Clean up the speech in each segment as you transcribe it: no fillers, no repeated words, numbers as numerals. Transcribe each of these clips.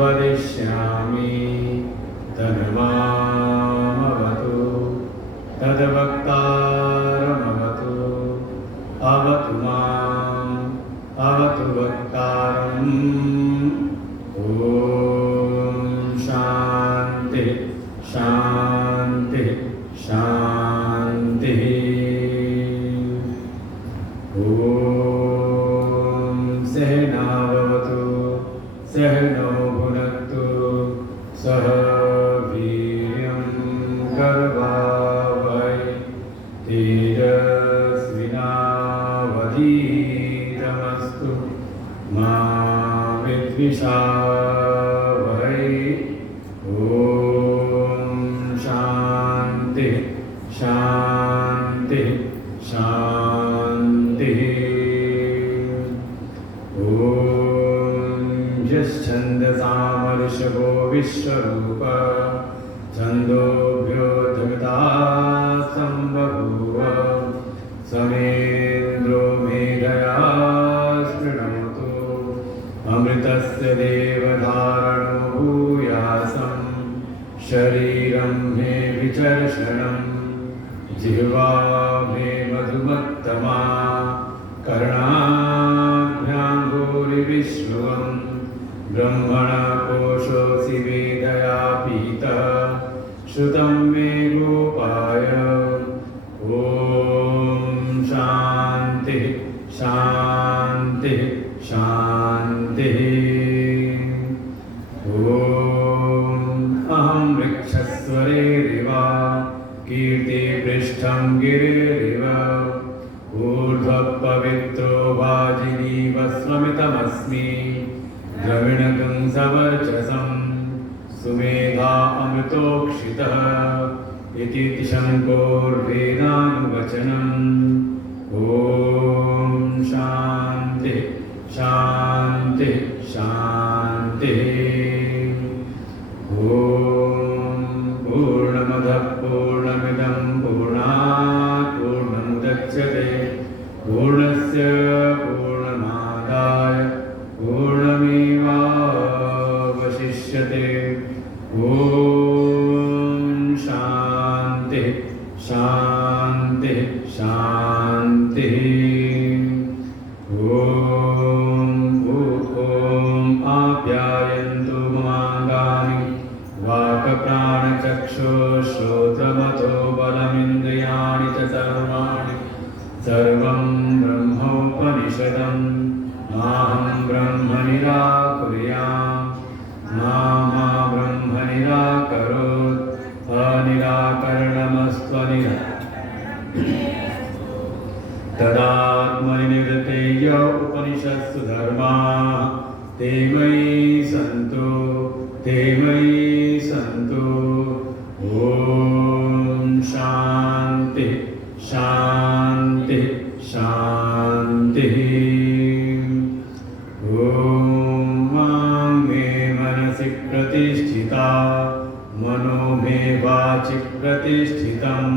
वदिष्यामि तन्मामवतु तद्वक्तारमवतु अवतु माम् अवतु वक्तारम्। ॐ शान्ति शान्ति शान्तिः। ॐ सहनाववतु सहनौ भुनक्तु सह वीर्यं करवावहै तेजस्विनावधीतमस्तु मा विद्विषावहै। ॐ शान्ति शान्ति शान्तिः। ॐ यश्छन्दसामर्षभो विश्वरूप छन्दोभ्योऽधमिता सम्बभूव समेन्द्रो मेधया शृणोतु अमृतस्य देवधारणो भूयासं शरीरं मे विचर्षणं जिह्वा मे मधुमत्तमा कर्णाभ्यां भूरिविश्रुवं ब्रह्मणा कोशोऽसि वेदया पीतः श्रुतं मे गोपाय। ॐ शान्तिः शान्तिः शान्तिः। ॐ अहं वृक्षस्वरेरिव कीर्तिपृष्ठं गिरेरिव ऊर्ध्वपवित्रो वाजिनीव स्वमितमस्मि द्रविणकं सवर्चसं सुमेधा अमृतोक्षितः इति शङ्कोर्वेदानुवचनम्। ॐ शान्तिः शान्तिः शान्तिः। ॐ पूर्णमदः पूर्णमिदं पूर्णात् पूर्णमुदच्यते पूर्णस्य पूर्णमादाय पूर्णमेवावशिष्यते। ॐ शान्तिः शान्तिः शान्तिः। ॐ आप्यायन्तु ममाङ्गानि वाक्प्राणचक्षुश्रोत्रमथो बलमिन्द्रियाणि च सर्वाणि सर्वं ब्रह्मोपनिषदं माहं ब्रह्म निराकुर्याम् मा ब्रह्म निराकरोत् तदात्मनि निवृत्ते य उपनिषत्सु धर्माः ते मयि सन्तु ते मयि सन्तु। ॐ शान्तिः शान्तिः शान्तिः। ॐ मां मे मनसि प्रतिष्ठिता मनो मे वाचि प्रतिष्ठितम्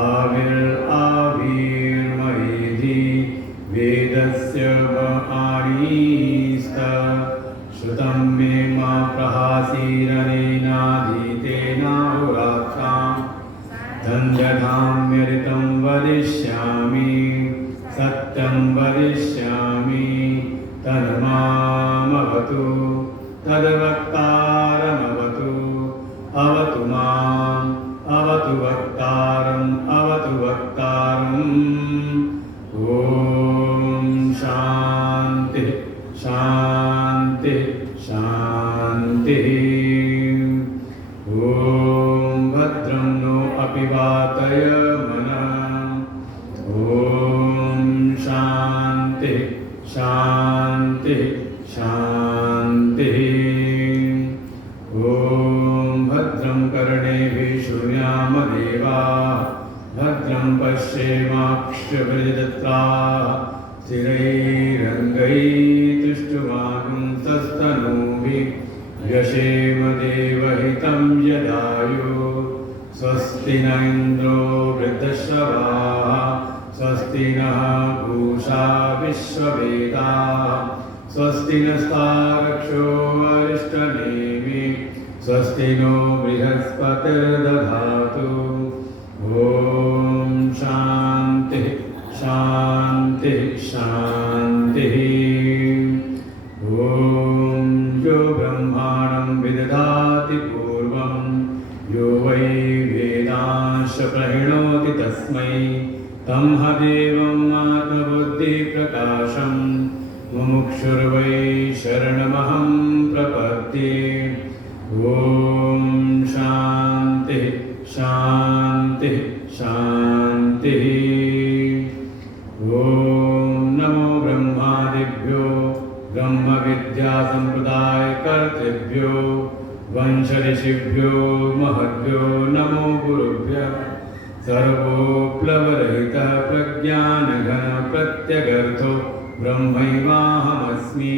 आविर्मयेधि वेदस्य वाणीस्त श्रुतं मे मा प्रहासीरनेनाधीतेनाहोरात्रां धन्यधाम्यरितं वदिष्यामि सत्यं वदिष्यामि तन्मामवतु तद्वक्तारमवतु अवतु माम् अवतु वक्तारम् अवतु वक्तारम्। ॐ शान्तिः शान्तिः शान्तिः। ॐ भद्रं नो अपि वातय मनः। ॐ शान्तिः शान्तिः शान्तिः। ॐ भद्रं कर्णेभिः शृणुयाम देवाः भद्रं पश्येमाक्षभिर्जत्राः स्थिरैरङ्गैस्तुष्टुवागुंसस्तनूभिः व्यशेम देवहितं यदायुः स्वस्ति न इन्द्रो वृद्धश्रवाः स्वस्ति नः पूषा विश्ववेदाः स्वस्ति नस्तारक्षो अरिष्ट स्वस्ति नो बृहस्पतिर्दधातु। ॐ शान्तिः शान्तिः शान्तिः। ॐ यो ब्रह्माणं विदधाति पूर्वं यो वै वेदांश प्रणोति तस्मै तं हदेवम् आत्मबुद्धिप्रकाशं मुमुक्षुर्वै शरणमहं प्रपद्ये। ॐ शान्तिः शान्तिः शान्तिः। ॐ नमो ब्रह्मादिभ्यो ब्रह्मविद्यासम्प्रदायकर्तृभ्यो वंशऋषिभ्यो महद्भ्यो नमो गुरुभ्यः। सर्वोप्लवरहितः प्रज्ञानघन प्रत्यगर्थो ब्रह्मैवाहमस्मि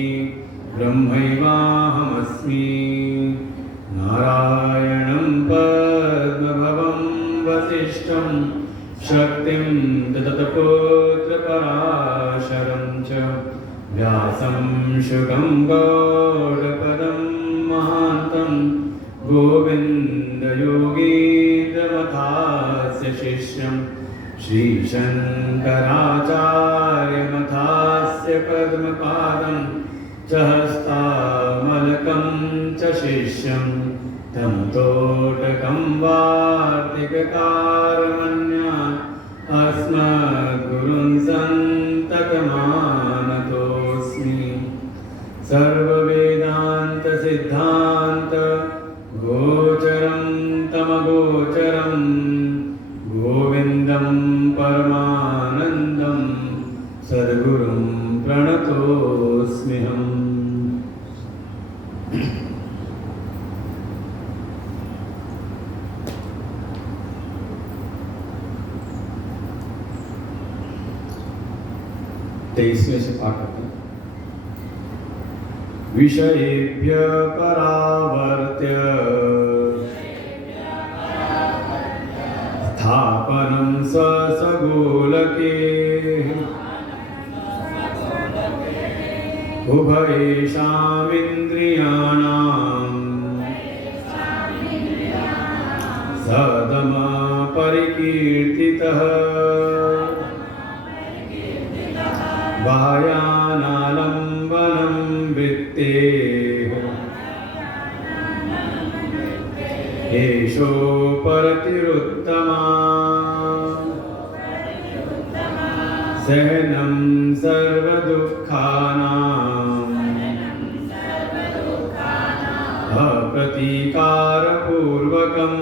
ब्रह्मैवाहमस्मि। नारायणं पद्मभवं वसिष्ठं शक्तिं ददतपुत्रपराशरं च व्यासं शुकं गौडपदं महान्तं गोविन्दयोगीन्द्रमथास्य शिष्यं श्रीशङ्कराचार्यमथास्य पद्मपादं च हस्तामलकं च शिष्यं तं तोटकं वार्तिककारमन्यान् अस्मद्गुरुं सन्ततमानतोऽस्मि। सर्ववेदान्तसिद्धान्त गोचरं तमगोचरं गोविन्दं परमानन्दं सद्गुरुं प्रणतोऽस्म्यहम्। 23वें से पाठ करते हैं। विषयेभ्य परावर्त्य स्थापनं स्वसगोलके उभयेषामिन्द्रियाणां सदमा परिकीर्तितः बाह्यानालम्बनं वित्तेः एषोपरतिरुत्तमा सहनं सर्वदुःखानाम् अप्रतीकारपूर्वकम्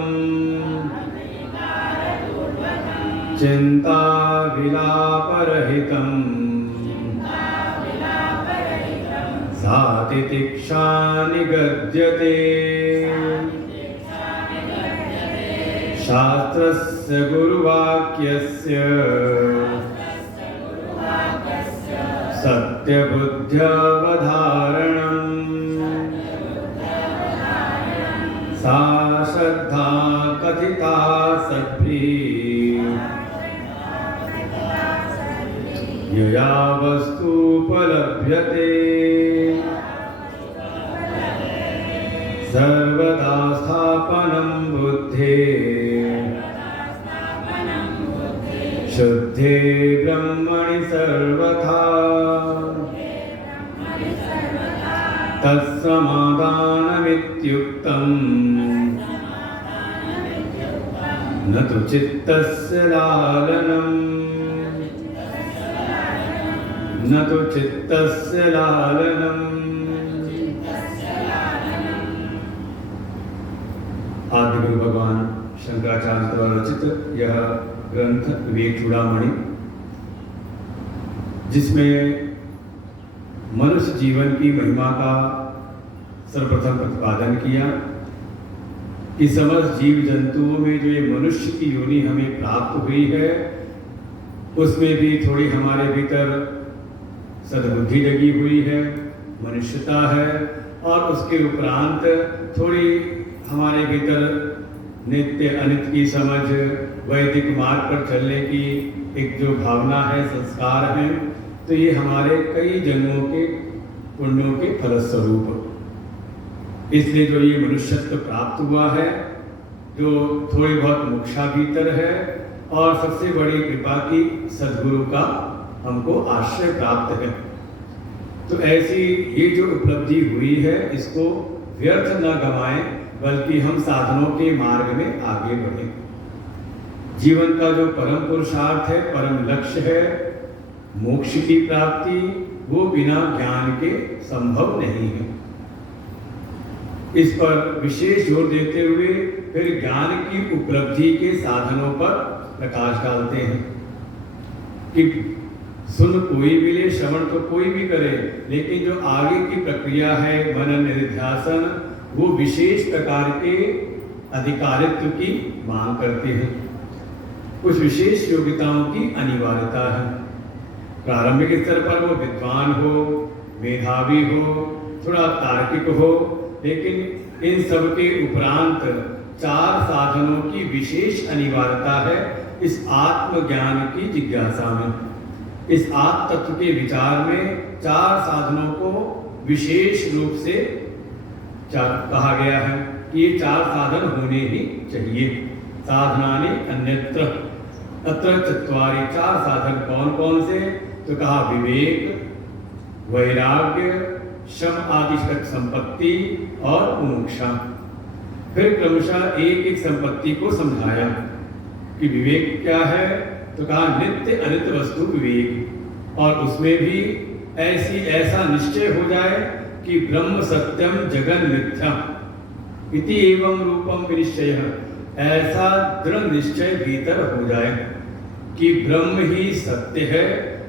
चिन्ताविलापरहितम् सा तितिक्षा निगद्यते शास्त्रस्य गुरुवाक्यस्य सत्यबुद्ध्यवधारणम् सा श्रद्धा कथिता सद्भिः यया वस्तुपलभ्यते सर्वदा स्थापनं बुद्धे शुद्धे ब्रह्मणि सर्वथा तत्समाधानमित्युक्तम् न तु चित्तस्य लालनम् न तु चित्तस्य लालनम्। आदि गुरु भगवान शंकराचार्य द्वारा रचित यह ग्रंथ विवेक चूड़ामणि, जिसमें मनुष्य जीवन की महिमा का सर्वप्रथम प्रतिपादन किया कि समस्त जीव जंतुओं में जो ये मनुष्य की योनि हमें प्राप्त हुई है, उसमें भी थोड़ी हमारे भीतर सद्बुद्धि लगी हुई है, मनुष्यता है, और उसके उपरांत थोड़ी हमारे भीतर नित्य अनित्य की समझ, वैदिक मार्ग पर चलने की एक जो भावना है, संस्कार है, तो ये हमारे कई जन्मों के पुण्यों के फलस्वरूप। इसलिए जो ये मनुष्यत्व प्राप्त हुआ है, जो थोड़ी बहुत मोक्षा भीतर है, और सबसे बड़ी कृपा की सद्गुरु का हमको आश्रय प्राप्त है। तो ऐसी ये जो उपलब्धि हुई है, इसको व्यर्थ न गंवाएं, बल्कि हम साधनों के मार्ग में आगे बढ़ें। जीवन का जो परम पुरुषार्थ है, परम लक्ष्य है, मोक्ष की प्राप्ति, वो बिना ज्ञान के संभव नहीं है। इस पर विशेष जोर देते हुए फिर ज्ञान की उपलब्धि के साधनों पर प्रकाश डालते हैं कि सुन कोई मिले, श्रवण तो कोई भी करे, लेकिन जो आगे की प्रक्रिया है मनन निधिध्यासन, वो विशेष प्रकार के अधिकारित्व की मांग करते हैं। कुछ विशेष योग्यताओं की अनिवार्यता है। प्रारंभिक स्तर पर वो विद्वान हो, मेधावी हो, थोड़ा तार्किक हो, लेकिन इन सब के उपरांत 4 साधनों की विशेष अनिवार्यता है इस आत्मज्ञान की जिज्ञासा में। इस आत्म तत्व के विचार में 4 साधनों को विशेष रूप से कहा गया है कि ये 4 साधन होने ही चाहिए। साधनानि अन्यत्र अत्र चत्वारि, 4 साधन कौन कौन से? तो कहा विवेक, वैराग्य, शम आदि षट संपत्ति और मोक्षा। फिर क्रमशः एक एक संपत्ति को समझाया कि विवेक क्या है, तो कहा नित्य अनित्य वस्तु विवेक, और उसमें भी ऐसा निश्चय हो जाए कि ब्रह्म सत्यम जगन मिथ्या इति एवं रूपम विनिश्चय, ऐसा दृढ़ निश्चय भीतर हो जाए कि ब्रह्म ही सत्य है,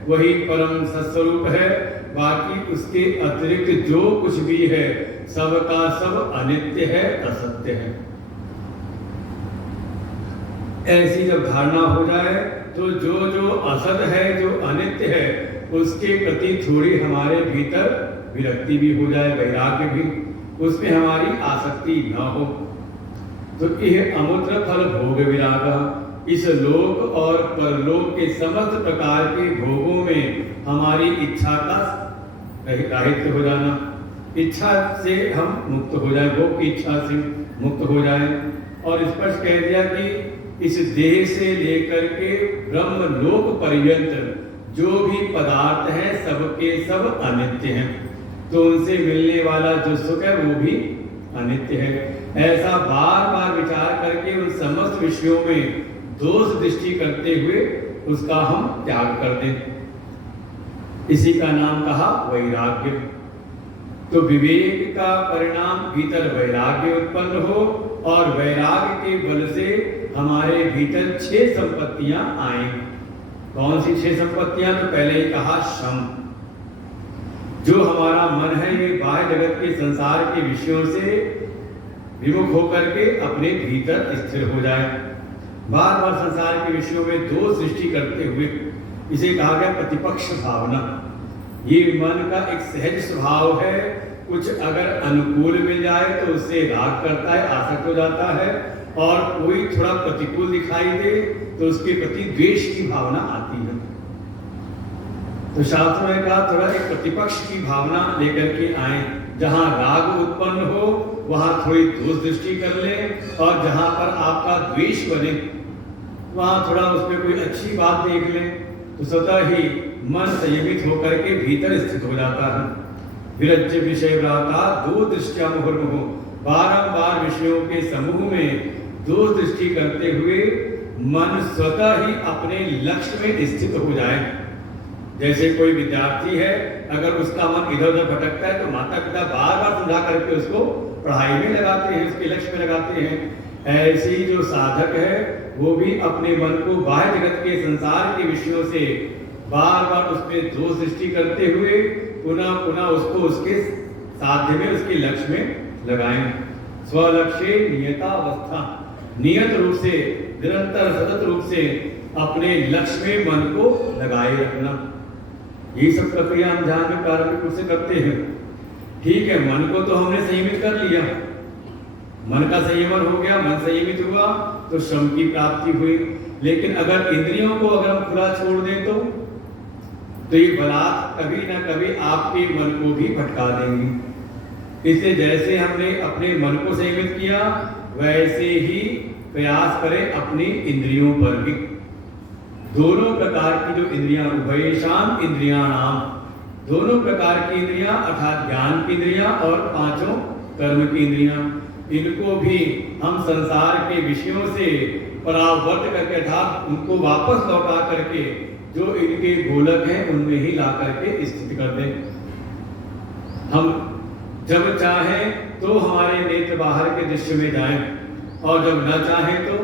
वही परम सत्स्वरूप है, बाकी उसके अतिरिक्त जो कुछ भी है सबका सब अनित्य है, असत्य है। ऐसी जब धारणा हो जाए तो जो असत है, जो अनित्य है, उसके प्रति थोड़ी हमारे भीतर विरक्ति भी हो जाए, वैराग्य भी, उसमें हमारी आसक्ति न हो। तो यह अमूत्र फल भोग विरागा, इस लोक और परलोक के समस्त प्रकार के भोगों में हमारी इच्छा का राहित्य हो जाना, इच्छा से हम मुक्त हो जाए, भोग की इच्छा से मुक्त हो जाए। और स्पष्ट कह दिया कि इस देह से लेकर के ब्रह्म लोक पर्यंत जो भी पदार्थ हैं सबके सब अनित्य हैं, तो उनसे मिलने वाला जो सुख है वो भी अनित्य है। ऐसा बार बार विचार करके उन समस्त विषयों में दोष दृष्टि करते हुए उसका हम त्याग कर दें, इसी का नाम कहा वैराग्य। तो विवेक का परिणाम भीतर वैराग्य उत्पन्न हो, और वैराग्य के बल से हमारे भीतर 6 संपत्तियां आए। कौन सी 6 संपत्तियां? तो पहले ही कहा शम, जो हमारा मन है ये बाह्य जगत के संसार के विषयों से विमुख होकर के अपने भीतर स्थिर हो जाए, बार बार संसार के विषयों में दोष सृष्टि करते हुए, इसे कहा गया प्रतिपक्ष भावना। ये मन का एक सहज स्वभाव है, कुछ अगर अनुकूल मिल जाए तो उससे राग करता है, आसक्त हो जाता है, और कोई थोड़ा प्रतिकूल दिखाई दे तो उसके प्रति द्वेष की भावना आती है। तो शास्त्रों ने कहा थोड़ा एक प्रतिपक्ष की भावना लेकर के आए, जहां राग उत्पन्न हो वहां थोड़ी दोष दृष्टि कर ले, और जहां पर आपका द्वेष बने वहां थोड़ा उसमें कोई अच्छी बात देख ले, तो स्वतः ही मन संयमित होकर के भीतर स्थित हो जाता है। विरज्य विषय व्राता दो दृष्टिया मुहुर्मुहु, बारंबार विषयों के समूह में दो दृष्टि करते हुए मन स्वतः ही अपने लक्ष्य में स्थित हो जाए। जैसे कोई विद्यार्थी है, अगर उसका मन इधर उधर भटकता है तो माता पिता बार बार समझा करके उसको पढ़ाई में लगाते हैं, उसके लक्ष्य में लगाते हैं। ऐसे ही जो साधक है वो भी अपने मन को बाह्य जगत के संसार के विषयों से बार बार उसमें दोष सृष्टि करते हुए पुनः पुनः उसको उसके साध्य में, उसके लक्ष्य में लगाएं। स्वलक्ष्य नियतावस्था, नियत रूप से निरंतर सतत रूप से अपने लक्ष्य में मन को लगाए रखना, यही सब प्रक्रिया हम ध्यान में प्रारंभिक रूप से करते हैं। ठीक है, मन को तो हमने संयमित कर लिया, मन का संयमन हो गया, मन संयमित हुआ तो श्रम की प्राप्ति हुई। लेकिन अगर इंद्रियों को अगर हम खुला छोड़ दें तो ये बलात् कभी ना कभी आपके मन को भी भटका देंगे। इसलिए जैसे हमने अपने मन को संयमित किया, वैसे ही प्रयास करें अपनी इंद्रियों पर भी। दोनों प्रकार की जो इंद्रियां, उभयेषां इंद्रियाणाम, दोनों प्रकार की इंद्रियां अर्थात ज्ञान की इंद्रियां और पांचों कर्म की इंद्रियां, इनको भी हम संसार के विषयों से परावर्त करके अर्थात उनको वापस लौटा करके जो इनके गोलक हैं उनमें ही ला करके स्थित कर दें। हम जब चाहें तो हमारे नेत्र बाहर के दृश्य में जाएं, और जब न चाहें तो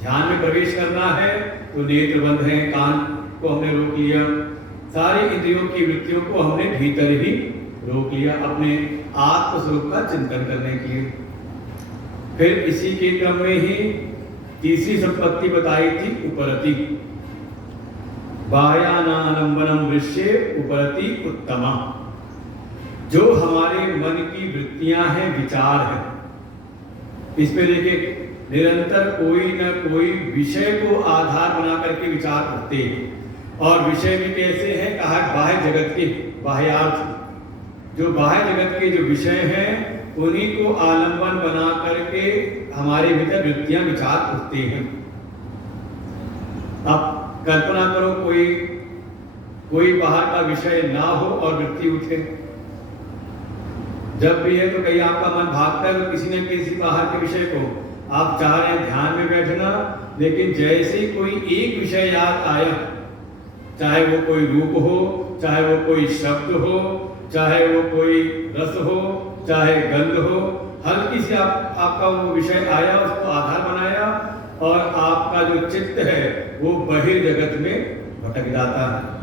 ध्यान में प्रवेश करना है तो नेत्र बंद हैं, कान को हमने रोक लिया, सारी इंद्रियों की वृत्तियों को हमने भीतर ही रोक लिया अपने आत्म स्वरूप का चिंतन करने के लिए। फिर इसी के क्रम में ही तीसरी संपत्ति बताई थी उपरति। बाह्यानालंबनम दृश्ये उपरति उत्तमा। जो हमारे मन की वृत्तियां हैं, विचार है, इसमें देखिए निरंतर कोई न कोई विषय को आधार बना करके विचार करते हैं, और विषय भी कैसे हैं, कहा बाह्य जगत के, बाह्यार्थ, जो बाह्य जगत के जो विषय हैं उन्हीं को आलंबन बना करके हमारे भीतर वृत्तियां विचार करते हैं। अब कल्पना करो कोई बाहर का विषय ना हो और वृत्ति उठे, जब भी है तो कहीं आपका मन भागता है तो किसी न किसी बाहर के विषय को आप चाह रहे हैं ध्यान में बैठना, लेकिन जैसे ही कोई एक विषय याद आया, चाहे वो कोई रूप हो, चाहे वो कोई शब्द हो, चाहे वो कोई रस हो, चाहे गंध हो, हल्की सी आपका वो विषय आया, उसको आधार बनाया और आपका जो चित्त है वो बहिर्जगत में भटक जाता है।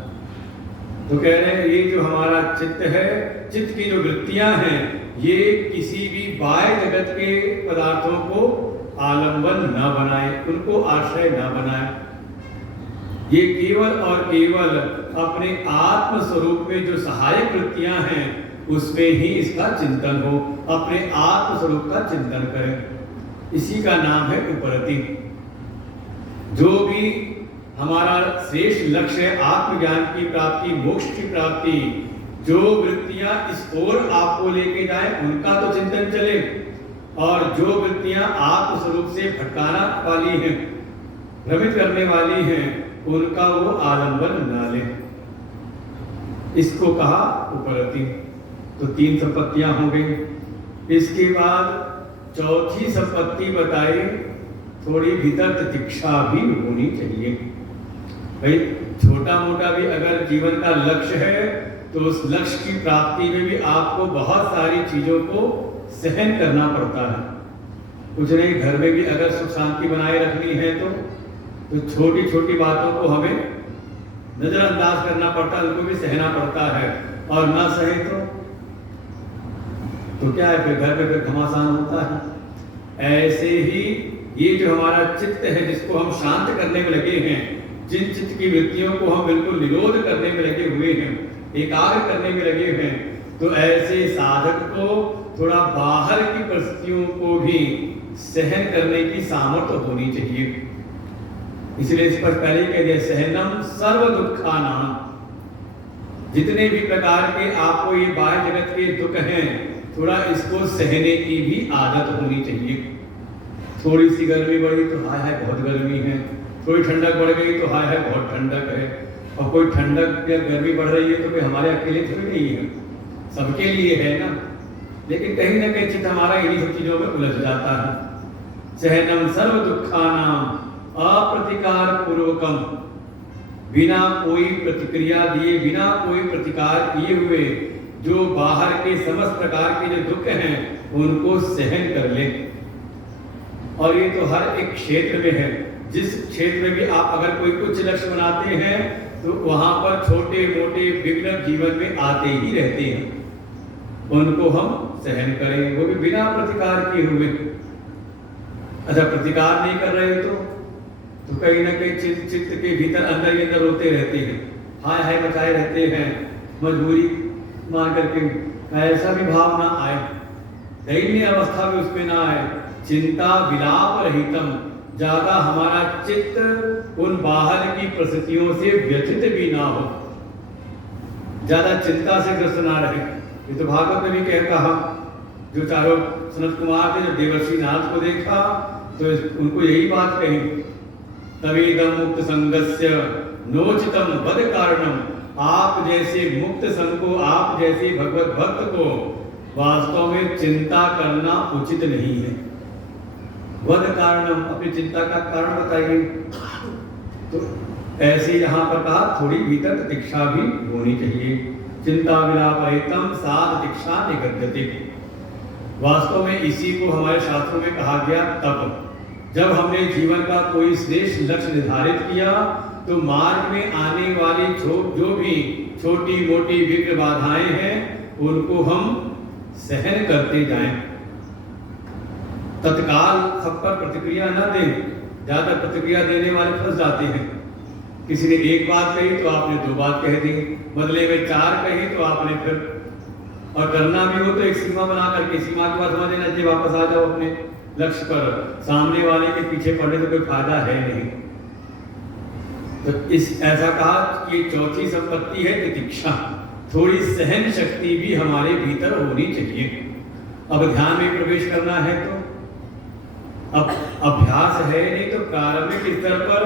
तो कह रहे हैं ये जो हमारा चित्त है, चित्त की जो वृत्तियां हैं, ये किसी भी बाह्य जगत के पदार्थों को आलंबन न बनाए, उनको आश्रय न बनाए। ये केवल और केवल अपने आत्म स्वरूप में जो सहायक वृत्तियां हैं उसमें ही इसका चिंतन हो, अपने आत्म स्वरूप का चिंतन करें। इसी का नाम है उपरति। जो भी हमारा श्रेष्ठ लक्ष्य है आत्मज्ञान की प्राप्ति, मोक्ष की प्राप्ति, जो वृत्तियां इस ओर आपको लेके जाए उनका तो चिंतन चले, और जो वृत्तियां आत्म स्वरूप से भटकाना वाली हैं, भ्रमित करने वाली हैं, उनका वो आलंबन न ले। इसको कहा उपरति। तो तीन संपत्तियां हो गई। इसके बाद चौथी संपत्ति बताई, थोड़ी भीतर तितिक्षा भी होनी चाहिए। भाई छोटा मोटा भी अगर जीवन का लक्ष्य है तो उस लक्ष्य की प्राप्ति में भी आपको बहुत सारी चीजों को सहन करना पड़ता है। कुछ नहीं, घर में भी अगर सुख शांति बनाए रखनी है तो छोटी छोटी बातों को हमें नजरअंदाज करना पड़ता है, उनको भी सहना पड़ता है, और ना सहे तो क्या है, फिर घर में फिर घमासान होता है। ऐसे ही ये जो हमारा चित्त है जिसको हम शांत करने में लगे हैं, जिन चित्त की वृत्तियों को हम बिल्कुल निरोध करने में लगे हुए हैं, एकाग्र करने में लगे हैं, तो ऐसे साधक को थोड़ा बाहर की परिस्थितियों को भी सहन करने की सामर्थ्य होनी चाहिए। इसलिए इस पर पहले कह दिया, सहनम सर्व दुखानाम। जितने भी प्रकार के आपको ये बाह्य जगत के दुख हैं, थोड़ा इसको सहने की भी आदत होनी चाहिए। थोड़ी सी गर्मी बढ़ी तो हाय हाय बहुत गर्मी है, थोड़ी ठंडक बढ़ गई तो हाय हाय बहुत ठंडक है, और कोई ठंडक या गर्मी बढ़ रही है तो कोई हमारे अकेले थोड़ी नहीं है, सबके लिए है ना। लेकिन कहीं ना कहीं चित्त हमारा इन्हीं सब चीजों में उलझ जाता है। सहनम सर्व दुखानाम अप्रतिकार पूर्वकम, बिना कोई प्रतिक्रिया दिए, बिना कोई प्रतिकार किए हुए जो बाहर के समस्त प्रकार के जो दुख हैं उनको सहन कर ले। और ये तो हर एक क्षेत्र में है। जिस क्षेत्र में भी आप अगर कोई उच्च लक्ष्य बनाते हैं तो वहां पर छोटे मोटे विघ्न जीवन में आते ही रहते हैं, उनको हम सहन करें, वो भी बिना प्रतिकार किए हुए। अच्छा, प्रतिकार नहीं कर रहे तो कहीं ना कहीं चित्त के भीतर अंदर ही अंदर रोते रहते हैं, हाय हाय मचाए रहते हैं, मजबूरी मान करके। ऐसा भी भाव ना आए, दैन्य अवस्था भी उसमें ना आए। चिंता विलाप रहितम, ज्यादा हमारा चित्त उन बाहर की परिस्थितियों से व्यथित भी ना हो, ज्यादा चिंता से ग्रस्त ना रहे। ये तो भागवत में भी कहा जो चारों सनत कुमार थे, जो देवर्षि नाथ को देखा तो उनको यही बात कही, तवेदम मुक्त संगस्य नोचितम वद कारणम। आप जैसे मुक्त संग को, आप जैसे भगवत भक्त को वास्तव में चिंता करना उचित नहीं है। वद कारणम, अपनी चिंता का कारण बताइए। तो ऐसे यहाँ पर कहा थोड़ी भीतर प्रतीक्षा भी होनी चाहिए। चिंता विलापयितम साध दीक्षा निगद्यते। वास्तव में इसी को हमारे शास्त्रों में कहा गया तप। जब हमने जीवन का कोई श्रेष्ठ लक्ष्य निर्धारित किया तो मार्ग में आने वाली जो भी छोटी मोटी विघ्न बाधाएं हैं उनको हम सहन करते जाएं। तत्काल सब पर प्रतिक्रिया न दें। ज्यादा प्रतिक्रिया देने वाले फंस जाते हैं। किसी ने एक बात कही तो आपने दो बात कह दी, बदले में चार कही तो आपने फिर, और करना भी हो तो एक सीमा बना करके, सीमा के बाद समझ लेना चाहिए वापस आ जाओ अपने लक्ष्य पर। सामने वाले के पीछे पड़ने से कोई फायदा है नहीं। तो इस ऐसा कहा कि चौथी संपत्ति है तितिक्षा। थोड़ी सहन शक्ति भी हमारे भीतर होनी चाहिए। अब ध्यान में प्रवेश करना है तो अब अभ्यास है नहीं तो प्रारंभिक स्तर पर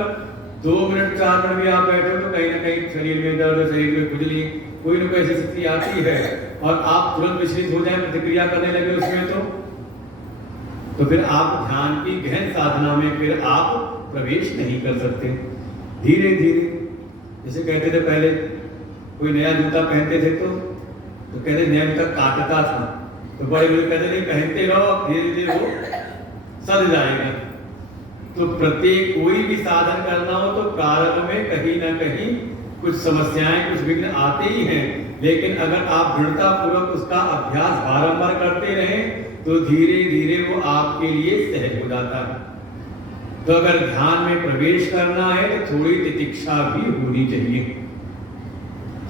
2 मिनट 4 मिनट भी आप बैठे हो तो कहीं ना कहीं शरीर में दर्द, शरीर में खुजली, कोई ना कोई ऐसी स्थिति आती है और आप तुरंत विचलित हो जाए, प्रतिक्रिया करने लगे उसमें तो फिर आप ध्यान की गहन साधना में फिर आप प्रवेश नहीं कर सकते। धीरे धीरे, जैसे कहते थे पहले कोई नया जूता पहनते थे तो कहते नया जूता काटता था, तो बड़े बड़े कहते नहीं पहनते रहो, धीरे धीरे वो सद जाएगा। तो प्रत्येक कोई भी साधन करना हो तो प्रारंभ में कहीं ना कहीं कुछ समस्याएं, कुछ विघ्न आते ही हैं, लेकिन अगर आप दृढ़ता पूर्वक उसका अभ्यास बारंबार करते रहें तो धीरे धीरे वो आपके लिए सहज हो जाता है। तो अगर ध्यान में प्रवेश करना है तो थोड़ी तितिक्षा भी होनी चाहिए।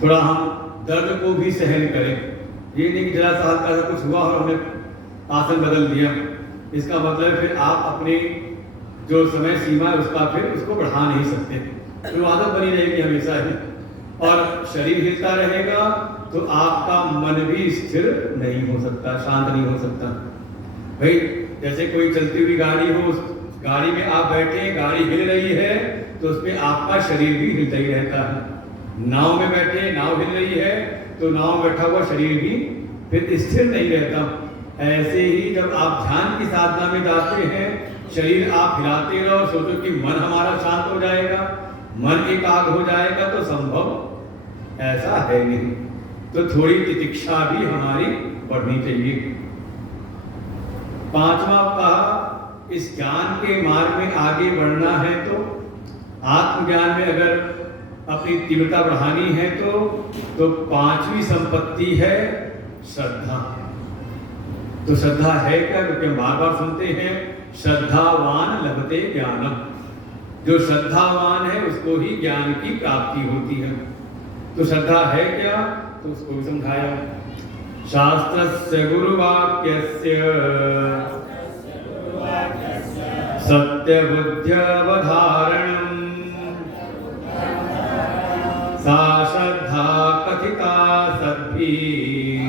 थोड़ा हम दर्द को भी सहन करें। ये नहीं कि जरा सा हल्का सा कुछ हुआ और हमने आसन बदल दिया, इसका मतलब फिर आप अपने जो समय सीमा है उसका फिर उसको बढ़ा नहीं सकते, तो आदत बनी रहेगी हमेशा ही। और शरीर हिलता रहेगा तो आपका मन भी स्थिर नहीं हो सकता, शांत नहीं हो सकता। भाई जैसे कोई चलती हुई गाड़ी हो, उस गाड़ी में आप बैठे, गाड़ी हिल रही है तो उसमें आपका शरीर भी हिलता ही रहता है। नाव में बैठे, नाव हिल रही है तो नाव में बैठा हुआ शरीर भी फिर स्थिर नहीं रहता। ऐसे ही जब आप ध्यान की साधना में जाते हैं, शरीर आप हिलाते रहो, सोचो कि मन हमारा शांत हो जाएगा, मन एकाग्र हो जाएगा, तो संभव ऐसा है नहीं। तो थोड़ी तितिक्षा भी हमारी बढ़नी चाहिए। पांचवा कहा, इस ज्ञान के मार्ग में आगे बढ़ना है तो आत्मज्ञान में अगर अपनी तीव्रता बढ़ानी है तो पांचवी संपत्ति है श्रद्धा। तो श्रद्धा है क्या? क्योंकि हम बार बार सुनते हैं श्रद्धावान लभते ज्ञानम। जो श्रद्धावान है उसको ही ज्ञान की प्राप्ति होती है। तो श्रद्धा है क्या? तो उसको भी समझाया। शास्त्रस्य गुरुवाक्यस्य सत्यबुद्ध्यवधारणम् सा श्रद्धा कथिता सद्भिः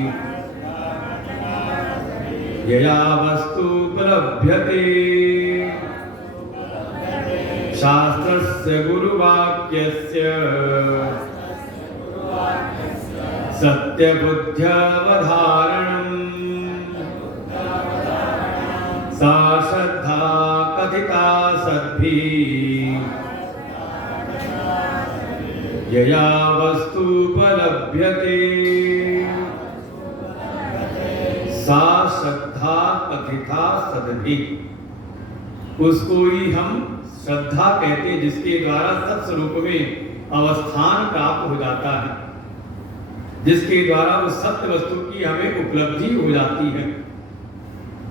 यया वस्तुपलभ्यते। शास्त्रस्य गुरुवाक्यस्य सत्यबुद्ध्यवधारणम् सा श्रद्धा कथिता सद्भिः यया वस्तुपलभ्यते। सा श्रद्धा कथिता सद्भिः, उसको ही हम श्रद्धा कहते हैं जिसके द्वारा सत्स्वरूप में अवस्थान प्राप्त हो जाता है, जिसके द्वारा उस सत्य वस्तु की हमें उपलब्धि हो जाती है।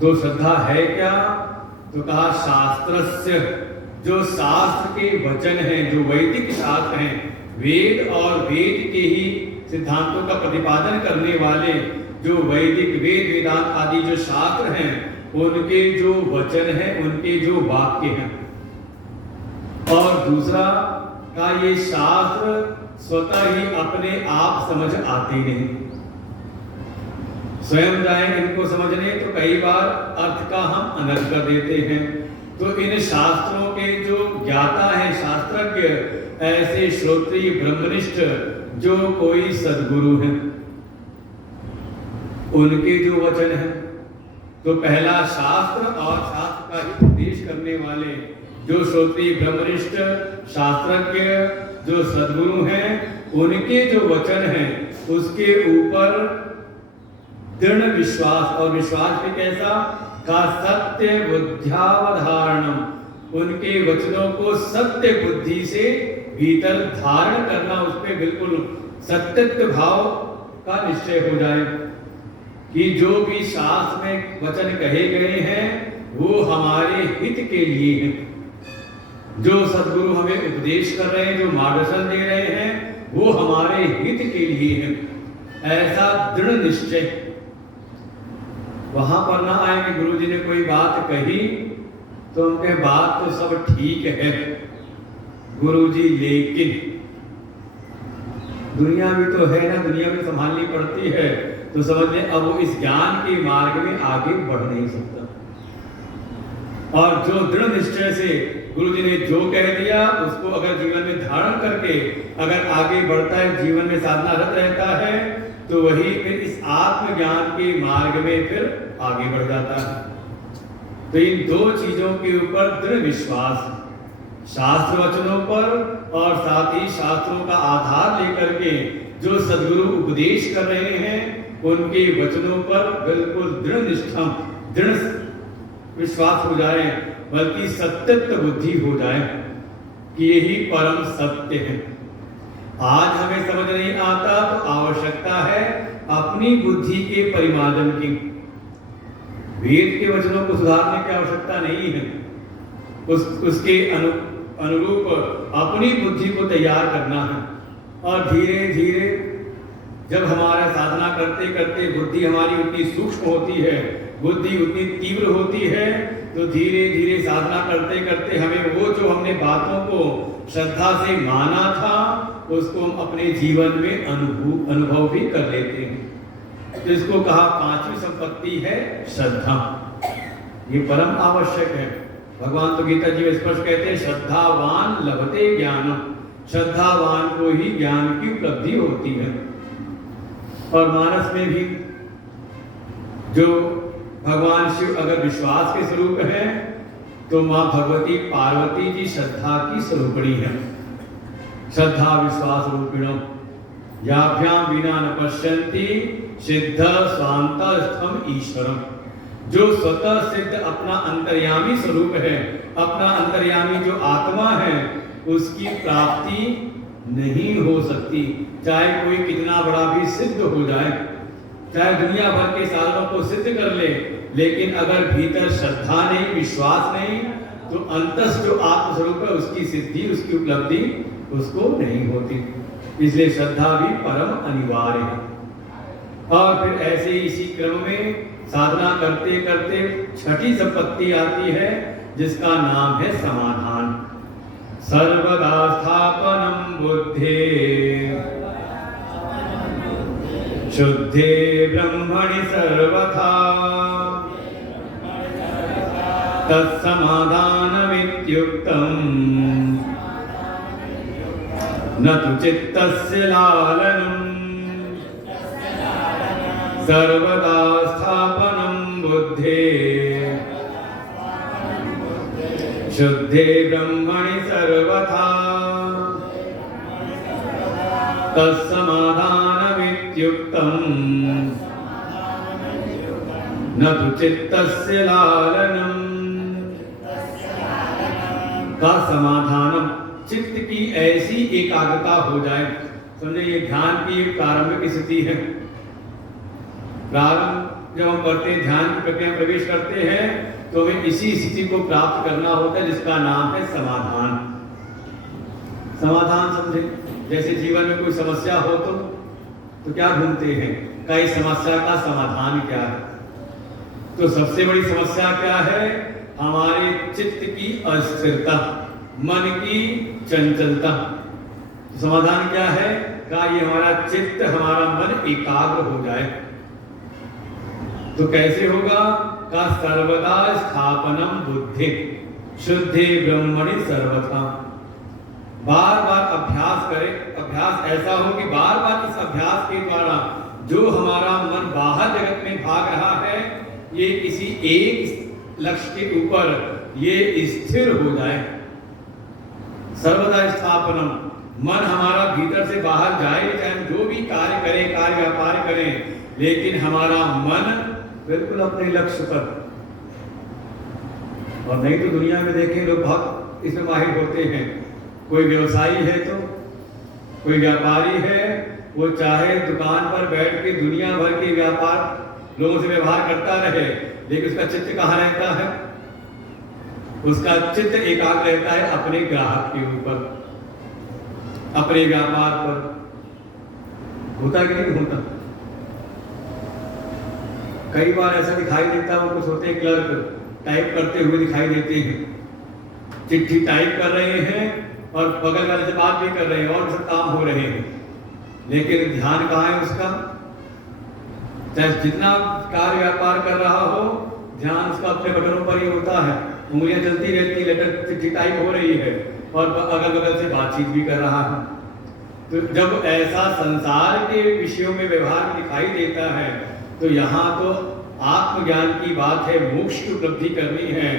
तो श्रद्धा है क्या? तो कहा शास्त्रस्य, जो शास्त्र के वचन हैं, जो वैदिक शास्त्र हैं, वेद और वेद के ही सिद्धांतों का प्रतिपादन करने वाले जो वैदिक वेद वेदांत आदि जो शास्त्र हैं, उनके जो वचन हैं, उनके जो वाक्य हैं। और दूसरा का ये शास्त्र स्वतः ही अपने आप समझ आते नहीं। स्वयं जाए इनको समझने तो कई बार अर्थ का हम अनर्थ कर देते हैं। तो इन शास्त्रों के जो ज्ञाता है, शास्त्रज्ञ, ऐसे श्रोत्रिय ब्रह्मनिष्ठ जो कोई सद्गुरु हैं, उनके जो वचन हैं, तो पहला शास्त्र और शास्त्र का ही उपदेश करने वाले जो श्रोत्रिय ब्रह्मनिष्ठ शास्त्रज्ञ जो सद्गुरु हैं, उनके जो वचन हैं उसके ऊपर दृढ़ विश्वास, और विश्वास भी कैसा का सत्य बुद्ध्यावधारणम, उनके वचनों को सत्य बुद्धि से भीतर धारण करना, उस पर बिल्कुल सत्यत्व भाव का निश्चय हो जाए कि जो भी शास्त्र में वचन कहे गए हैं वो हमारे हित के लिए हैं। जो सद्गुरु हमें उपदेश कर रहे हैं, जो मार्गदर्शन दे रहे हैं, वो हमारे हित के लिए हैं, ऐसा दृढ़ निश्चय। वहां पर ना आए कि गुरु जी ने कोई बात कही तो हम कहें बात तो सब ठीक है गुरु जी, लेकिन दुनिया भी तो है ना, दुनिया भी संभालनी पड़ती है, तो समझ लें अब वो इस ज्ञान के मार्ग में आगे बढ़ नहीं सकता। और जो दृढ़ निश्चय से गुरु जी ने जो कह दिया उसको अगर जीवन में धारण करके अगर आगे बढ़ता है, जीवन में साधनारत रहता है, तो वही फिर इस आत्मज्ञान के मार्ग में फिर आगे बढ़ जाता है। तो इन दो चीजों के ऊपर दृढ़ विश्वास, शास्त्र वचनों पर और साथ ही शास्त्रों का आधार लेकर के जो सद्गुरु उपदेश कर रहे हैं उनके वचनों पर बिल्कुल दृढ़ निष्ठा, दृढ़ विश्वास हो जाए, बल्कि सत्यत्व बुद्धि हो जाए कि यही परम सत्य है। आज हमें समझ नहीं आता तो आवश्यकता है अपनी बुद्धि के परिमार्जन की। वेद के वचनों को सुधारने की आवश्यकता नहीं है, उसके अनुरूप अपनी बुद्धि को तैयार करना है। और धीरे धीरे जब हमारा साधना करते करते बुद्धि हमारी उतनी सूक्ष्म होती है, बुद्धि उतनी तीव्र होती है, तो धीरे धीरे साधना करते करते हमें वो जो हमने बातों को श्रद्धा से माना था उसको हम अपने जीवन में अनुभव भी कर लेते हैं। तो इसको कहा पांचवी संपत्ति है श्रद्धा। ये परम आवश्यक है। भगवान तो गीता जी में स्पष्ट कहते हैं श्रद्धावान लभते ज्ञान, श्रद्धावान को ही ज्ञान की उपलब्धि होती है। और मानस में भी जो भगवान शिव अगर विश्वास के स्वरूप है तो मां भगवती पार्वती जी श्रद्धा की स्वरूपिणी है। श्रद्धा विश्वास रूपिणो याभ्याम विना न पश्यन्ति सिद्ध स्वांत स्थम ईश्वरम। जो स्वतः सिद्ध अपना अंतर्यामी स्वरूप है, अपना अंतर्यामी जो आत्मा है, उसकी प्राप्ति नहीं हो सकती, चाहे कोई कितना बड़ा भी सिद्ध हो जाए, चाहे दुनिया भर के साधनों को सिद्ध कर ले, लेकिन अगर भीतर श्रद्धा नहीं, विश्वास नहीं, तो अंतस जो आत्मस्वरूप है उसकी सिद्धि, उसकी उपलब्धि उसको नहीं होती। इसलिए श्रद्धा भी परम अनिवार्य है। और फिर ऐसे ही इसी क्रम में साधना करते करते छठी संपत्ति आती है जिसका नाम है समाधान। सर्वदा स्थापनम बुद्धे शुद्धे ब्रह्मणि सर्वथा तत्समाधानमित्युक्तम् न तु चित्तस्य लालनम्। सर्वदा स्थापनं बुद्धे शुद्धे ब्रह्मणि सर्वथा तत्समाधानमित्युक्तम् न तु चित्तस्य लालनम्। का समाधानम, चित्त की ऐसी एकाग्रता हो जाए। समझे ये ध्यान की प्रारंभिक स्थिति है। प्रारंभ जब हम करते हैं, ध्यान की प्रक्रिया में प्रवेश करते हैं, तो हमें इसी स्थिति को प्राप्त करना होता है जिसका नाम है समाधान। समाधान समझे, जैसे जीवन में कोई समस्या हो तो क्या ढूंढते हैं, कई समस्या का समाधान क्या है। तो सबसे बड़ी समस्या क्या है, हमारे चित्त की अस्थिरता, मन की चंचलता। समाधान क्या है, का ये हमारा चित्त, हमारा मन एकाग्र हो जाए। तो कैसे होगा? का सर्वदा स्थापनम बुद्धि शुद्धि ब्रह्मणि सर्वथा। बार बार अभ्यास करें, अभ्यास ऐसा हो कि बार बार इस अभ्यास के द्वारा जो हमारा मन बाहर जगत में भाग रहा है, ये किसी एक लक्ष्य के ऊपर ये स्थिर हो जाए। सर्वदा स्थापनम, मन हमारा भीतर से बाहर जाए, चाहे जो भी कार्य करें, कार्य व्यापार करें, लेकिन हमारा मन बिल्कुल अपने लक्ष्य पर। और नहीं तो दुनिया में देखें लोग बहुत इसमें माहिर होते हैं। कोई व्यवसायी है तो कोई व्यापारी है, वो चाहे दुकान पर बैठ के दुनिया भर के व्यापार लोगों से व्यवहार करता रहे, लेकिन उसका चित्त कहाँ रहता है? उसका चित्त एकाग्र रहता है अपने ग्राहक के ऊपर, अपने व्यापार पर। होता कि नहीं होता? कई बार ऐसा दिखाई देता है, वो कुछ होते हैं क्लर्क टाइप करते हुए दिखाई देते हैं, चिट्ठी टाइप कर रहे हैं और बगल वाले से बात भी कर रहे हैं और सब काम हो रहे हैं, लेकिन ध्यान कहाँ है उसका? चाहे जितना कार्य व्यापार कर रहा हो, ध्यान उसका अपने बटनों पर ही होता है। उंगलियां चलती रहती, लेटर चिट्ठी टाइप हो रही है और अगल बगल से बातचीत भी कर रहा है। तो जब ऐसा संसार के विषयों में व्यवहार दिखाई देता है, तो यहाँ तो आत्मज्ञान की बात है, मोक्ष की उपलब्धि करनी है,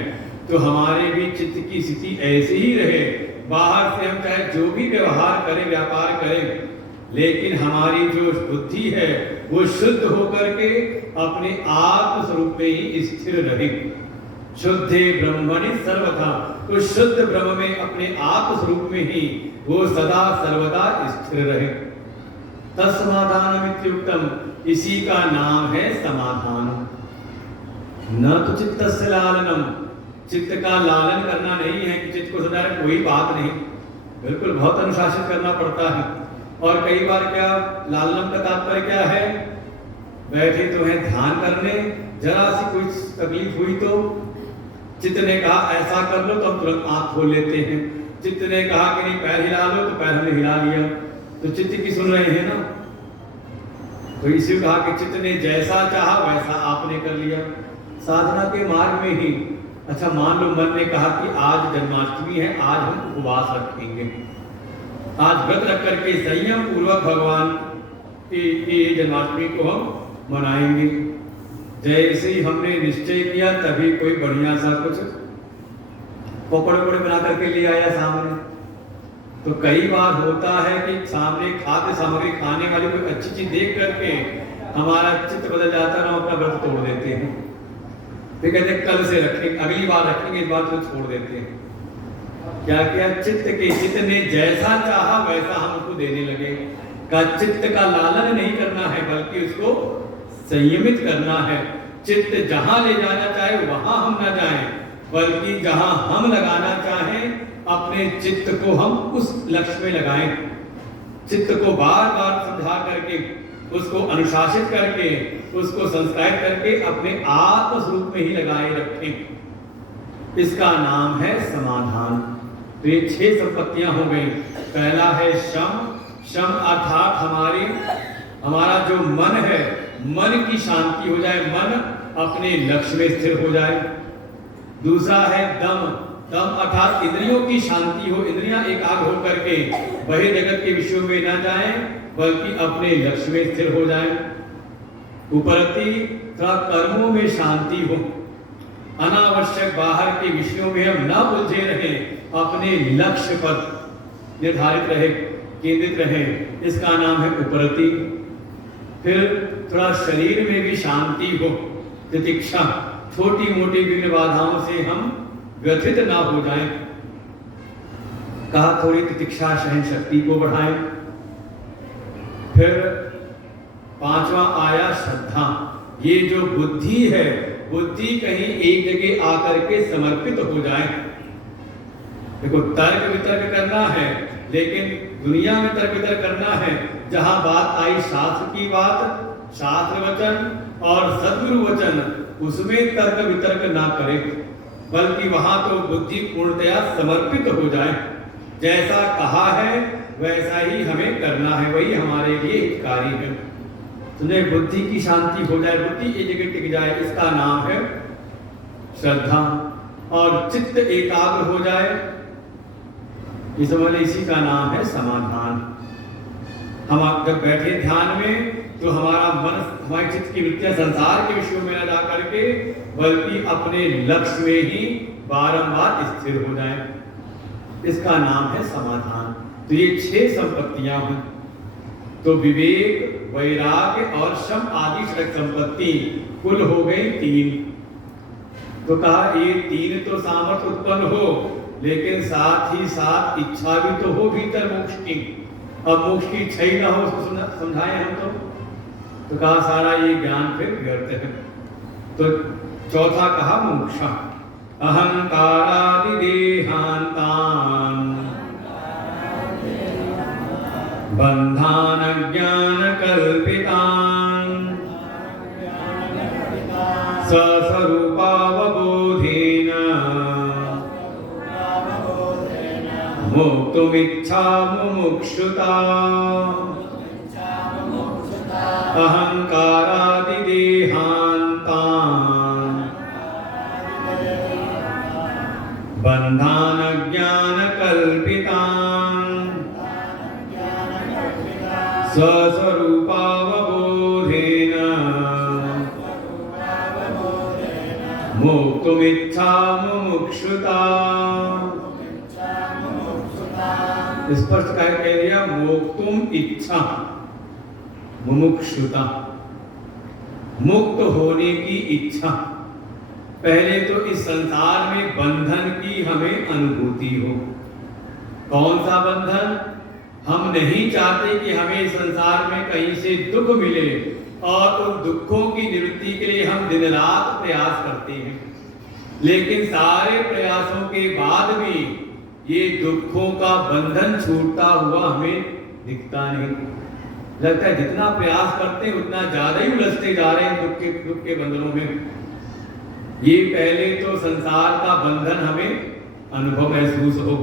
तो हमारे भी चित्त की स्थिति ऐसी ही रहे। बाहर से हम चाहे जो भी व्यवहार करें, व्यापार करें, लेकिन हमारी जो बुद्धि है वो शुद्ध होकर के अपने आत्म स्वरूप में ही स्थिर रहे। शुद्धे ब्रह्मणि सर्वथा, तो शुद्ध ब्रह्म में अपने आत्म स्वरूप में ही वो सदा सर्वदा स्थिर रहे। तत्समाधानम इत्युक्तम, इसी का नाम है समाधान। न तो चित्तस्य लालनम, चित्त का लालन करना नहीं है कि चित्त को सदा कोई बात नहीं, बिल्कुल बहुत अनुशासित करना पड़ता है। और कई बार क्या लालनम का तात्पर्य क्या है? बैठे तो हैं ध्यान करने, जरा सी कुछ तकलीफ हुई तो चित्त ने कहा ऐसा कर लो, तो हम तुरंत आंख खोल लेते हैं। चित्त ने कहा कि नहीं पैर हिला लो, तो पैर हमने हिला लिया, तो चित्त की सुन रहे हैं ना। तो इसी कहा कि चित्त ने जैसा चाहा वैसा आपने कर लिया। साधना के मार्ग में ही, अच्छा मान लो मन ने कहा कि आज जन्माष्टमी है, आज हम उपवास रखेंगे, आज व्रत रख करके संयम पूर्वक भगवान की जन्माष्टमी को हम मनाएंगे। जैसे ही हमने निश्चय किया, तभी कोई बढ़िया सा कुछ पकौड़े बना करके ले आया सामने। तो कई बार होता है कि सामने खाद्य सामग्री खाने वाली कोई अच्छी चीज देख करके हमारा चित्त बदल जाता है, हम अपना व्रत तोड़ देते हैं। फिर कहते हैं कल से रखेंगे, अगली बार रखेंगे, इस बार तो छोड़ देते हैं। क्या किया? चित्त ने जैसा चाहा वैसा हम उसको देने लगे। का चित्त का लालन नहीं करना है, बल्कि उसको संयमित करना है। चित्त जहां ले जाना चाहे वहां हम ना जाएं, बल्कि जहां हम लगाना चाहें अपने चित्त को हम उस लक्ष्य में लगाएं। चित्त को बार बार समझा करके, उसको अनुशासित करके, उसको संस्कारित करके अपने आत्म स्वरूप में ही लगाए रखें। इसका नाम है समाधान। तो ये 6 संपत्तियां हो गई। पहला है शम। शम अर्थात हमारा जो मन है, मन की शांति हो जाए, मन अपने लक्ष्य में स्थिर हो जाए। दूसरा है दम। दम अर्थात इंद्रियों की शांति हो, इंद्रियां एकाग्र हो करके बहिर् जगत के विषयों में ना जाएं, बल्कि अपने लक्ष्य में स्थिर हो जाएं। उपरति तथा कर्मों में शांति हो, अनावश्यक बाहर के विषयों में हम न उलझे रहें, अपने लक्ष्य पर निर्धारित रहे, केंद्रित रहे, इसका नाम है उपरति। फिर थोड़ा शरीर में भी शांति हो, तितिक्षा, छोटी मोटी विघ्न बाधाओं से हम व्यथित ना हो जाएं। कहा थोड़ी तितिक्षा सहन शक्ति को बढ़ाएं। फिर 5वां आया श्रद्धा। ये जो बुद्धि है, बुद्धि कहीं एक जगह आकर के समर्पित हो जाए। देखो तर्क वितर्क करना है, लेकिन दुनिया में तर्क वितर्क करना है, जहां बात आई शास्त्र की बात, शास्त्र वचन और सद्गुरु वचन, उसमें तर्क वितर्क ना करें, बल्कि वहां तो बुद्धि पूर्णतया समर्पित हो जाए। जैसा कहा है वैसा ही हमें करना है, वही हमारे लिए हितकारी है। तुम्हें बुद्धि की शांति हो जाए, बुद्धि एक जगह टिक जाए, इसका नाम है श्रद्धा। और चित्त एकाग्र हो जाए, इस वाले इसी का नाम है समाधान। हम जब बैठे ध्यान में तो हमारा मन, हमारे चित्त की वृत्तियां संसार के विषयों में न जा करके बल्कि अपने लक्ष्य में ही बारंबार स्थिर हो जाए, इसका नाम है समाधान। तो ये 6 संपत्तियां हुई। तो विवेक, वैराग्य और शम आदि षट संपत्ति कुल हो गई 3। तो कहा ये 3 तो सामर्थ्य उत्पन्न हो, लेकिन साथ ही साथ इच्छा भी तो हो भीतर मोक्ष की। अब मोक्ष की इच्छा ही ना हो, उसको समझाएं हम तो कहा सारा ये ज्ञान फिर व्यर्थ है। तो चौथा कहा मोक्ष, अहंकारादि देहांतान बंधान ज्ञान कल्पितान स्वस्वरूपावबोधेन मोक्तुमिच्छा मुमुक्षुता। अहंकारादि देहांतान बंधान ज्ञान कल्पितान स्वस्वरूपावबोधेन मोक्तुमिच्छा मुमुक्षुता। स्पष्ट कह दिया, मोक्तुम इच्छा मुमुक्षुता, मुक्त होने की इच्छा। पहले तो इस संसार में बंधन की हमें अनुभूति हो। कौन सा बंधन? हम नहीं चाहते कि हमें संसार में कहीं से दुख मिले, और उन दुखों की निवृत्ति के लिए हम दिन रात प्रयास करते हैं, लेकिन सारे प्रयासों के बाद भी ये दुखों का बंधन छूटता हुआ हमें दिखता नहीं। लगता है जितना प्रयास करते हैं उतना ज्यादा ही उलझते जा रहे हैं दुख के बंधनों में। ये पहले तो संसार का बंधन हमें अनुभव महसूस हो।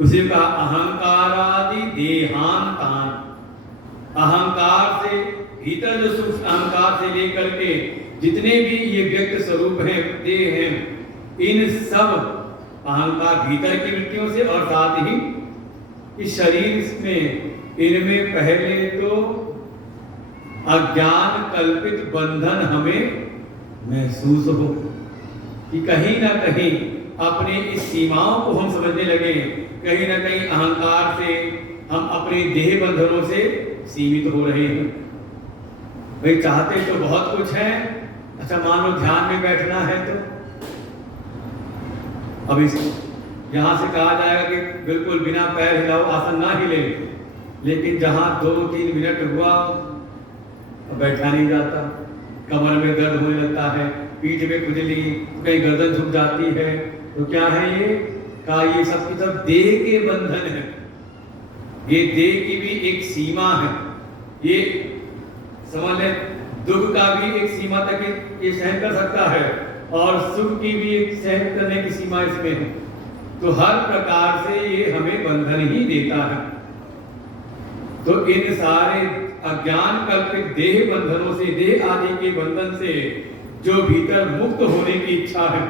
उसे कहा अहंकारादि देहांतान, अहंकार से भीतर जो सूक्ष्म अहंकार से लेकर के जितने भी ये व्यक्त स्वरूप हैं, देह हैं, इन सब अहंकार भीतर की वृत्तियों से और साथ ही इस शरीर में, इनमें पहले तो अज्ञान कल्पित बंधन हमें महसूस हो कि कहीं ना कहीं अपने इस सीमाओं को हम समझने लगे, कहीं ना कहीं अहंकार से हम अपने देह बंधनों से सीमित हो रहे हैं। भाई चाहते तो बहुत कुछ है, अच्छा मान लो ध्यान में बैठना है तो अब इस यहां से कहा जाएगा कि बिल्कुल बिना पैर हिलाओ आसन ना हिले, लेकिन जहां 2-3 मिनट हुआ बैठा नहीं जाता, कमर में दर्द होने लगता है, पीठ में खुजली, कहीं गर्दन झुक जाती है। तो क्या है ये? का ये सब की सब देह के बंधन है। ये देह की भी एक सीमा है। ये समझ लें, दुख का भी एक सीमा तक ये सहन कर सकता है, और सुख की भी एक सहन करने की सीमा इसमें है। तो हर प्रकार से ये हमें बंधन ही देता है। तो इन सारे अज्ञान कल्पित देह बंधनों से, देह आदि के बंधन से जो भीतर मुक्त होने की इच्छा है,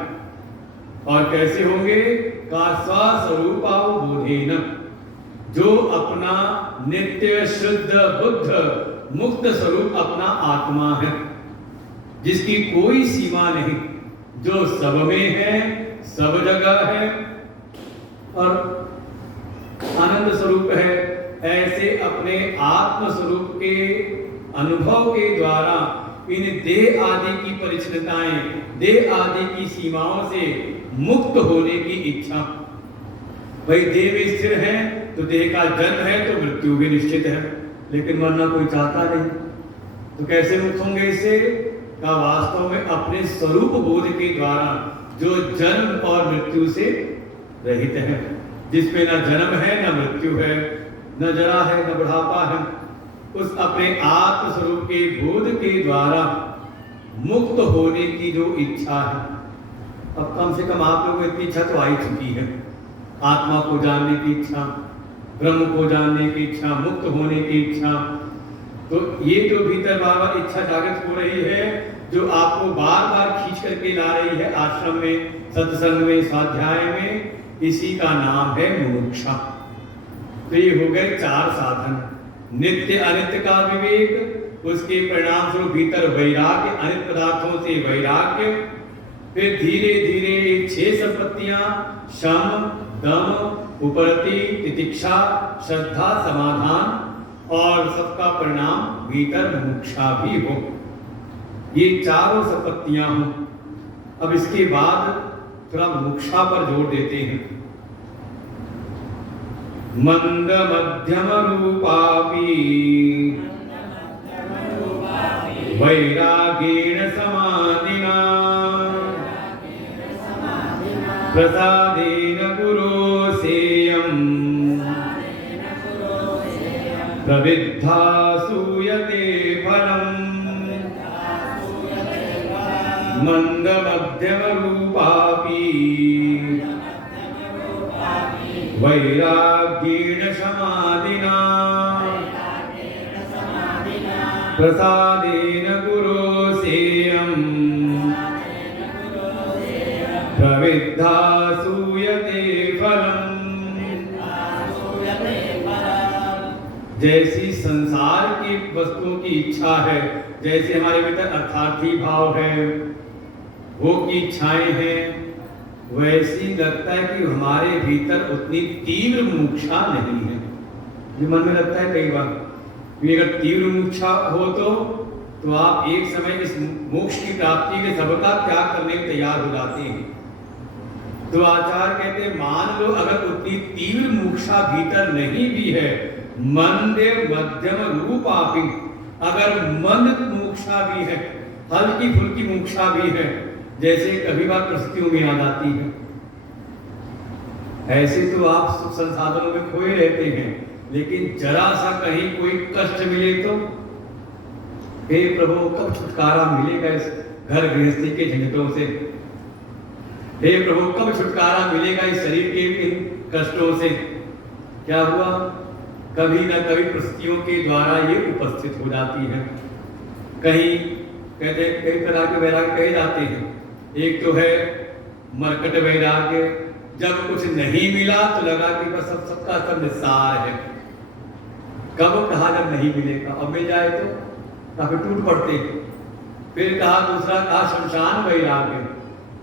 और कैसे होंगे? का स्वस्वरूपावबोधेन, जो अपना नित्य शुद्ध बुद्ध मुक्त स्वरूप अपना आत्मा है, जिसकी कोई सीमा नहीं, जो सब में है, सब जगह है और आनंद स्वरूप है, ऐसे अपने आत्म स्वरूप के अनुभव के द्वारा इन देह आदि की परिच्छिन्नताएं, देह आदि की सीमाओं से मुक्त होने की इच्छा। भाई देह में स्थिर है तो देह का जन्म है तो मृत्यु भी निश्चित है, लेकिन मरना कोई चाहता नहीं। तो कैसे मुक्त होंगे इससे? का वास्तव में अपने स्वरूप बोध के द्वारा, जो जन्म और मृत्यु से रहित है, जिसमें न जन्म है न मृत्यु है, न जरा है न बुढ़ापा है, उस अपने आत्म स्वरूप के बोध के द्वारा मुक्त होने की जो इच्छा है। अब कम से कम आप लोगों को इतनी इच्छा तो आ ही चुकी है, आत्मा को जानने की इच्छा, ब्रह्म को जानने की इच्छा, मुक्त होने की इच्छा। तो ये जो भीतर बार इच्छा जागृत हो रही है, जो आपको बार बार खींच करके ला रही है आश्रम में, सत्संग में, स्वाध्याय में, इसी का नाम है मुमुक्षा। तो ये हो गए 4 साधन। नित्य अनित्य का विवेक, उसके परिणाम स्वरूप भीतर वैराग्य, अनित्य पदार्थों से वैराग्य। फिर धीरे धीरे 6 संपत्तियां, शम, दम, उपरति, तितिक्षा, श्रद्धा, समाधान, और सबका परिणाम भीतर मुमुक्षा भी हो। ये चारों संपत्तियां हों। अब इसके बाद थोड़ा मुमुक्षा पर जोर देते हैं। मंद मध्यम रूपापि वैरागेण समाधिना प्रसादेन गुरो सेयम् प्रविद्धा सूयते फलम्। मंद मध्यम रूपापि वैराग्येण समाधिना प्रसादेन गुरो सेयम् प्रविद्धा सूयते फलम्। जैसी संसार की वस्तुओं की इच्छा है, जैसे हमारे भीतर अर्थार्थी भाव है, वो की इच्छाएं हैं, वैसी लगता है कि हमारे भीतर उतनी तीव्र मुमुक्षा नहीं है। ये मन में लगता है कई बार कि अगर तीव्र मुमुक्षा हो तो आप एक समय इस मोक्ष की प्राप्ति के सबका त्याग करने के तैयार हो जाते हैं। तो आचार्य कहते हैं, मान लो अगर उतनी तीव्र मुमुक्षा भीतर नहीं भी है, मंद मध्यम रूपापि, अगर मंद मुमुक्षा भी है, हल्की फुल्की मुमुक्षा भी है, जैसे कभी बार परिस्थितियों में याद आती है, ऐसे तो आप सुख संसाधनों में खोए रहते हैं, लेकिन जरा सा कहीं कोई कष्ट मिले तो हे प्रभु कब छुटकारा मिलेगा इस घर गृहस्थी के झंझटों से, हे प्रभु कब छुटकारा मिलेगा इस शरीर के इन कष्टों से। क्या हुआ, कभी न कभी परिस्थितियों के द्वारा ये उपस्थित हो जाती है। कहीं कहते कई तरह के वैराग्य कहे जाते हैं। एक तो है मरकट वैराग्य, जब कुछ नहीं मिला तो लगा कि बस सबका सब निस्सार है। कब कहा जब नहीं मिलेगा, अब मिल जाए तो काफी टूट पड़ते। फिर कहा दूसरा, कहा शमशान वैराग्य,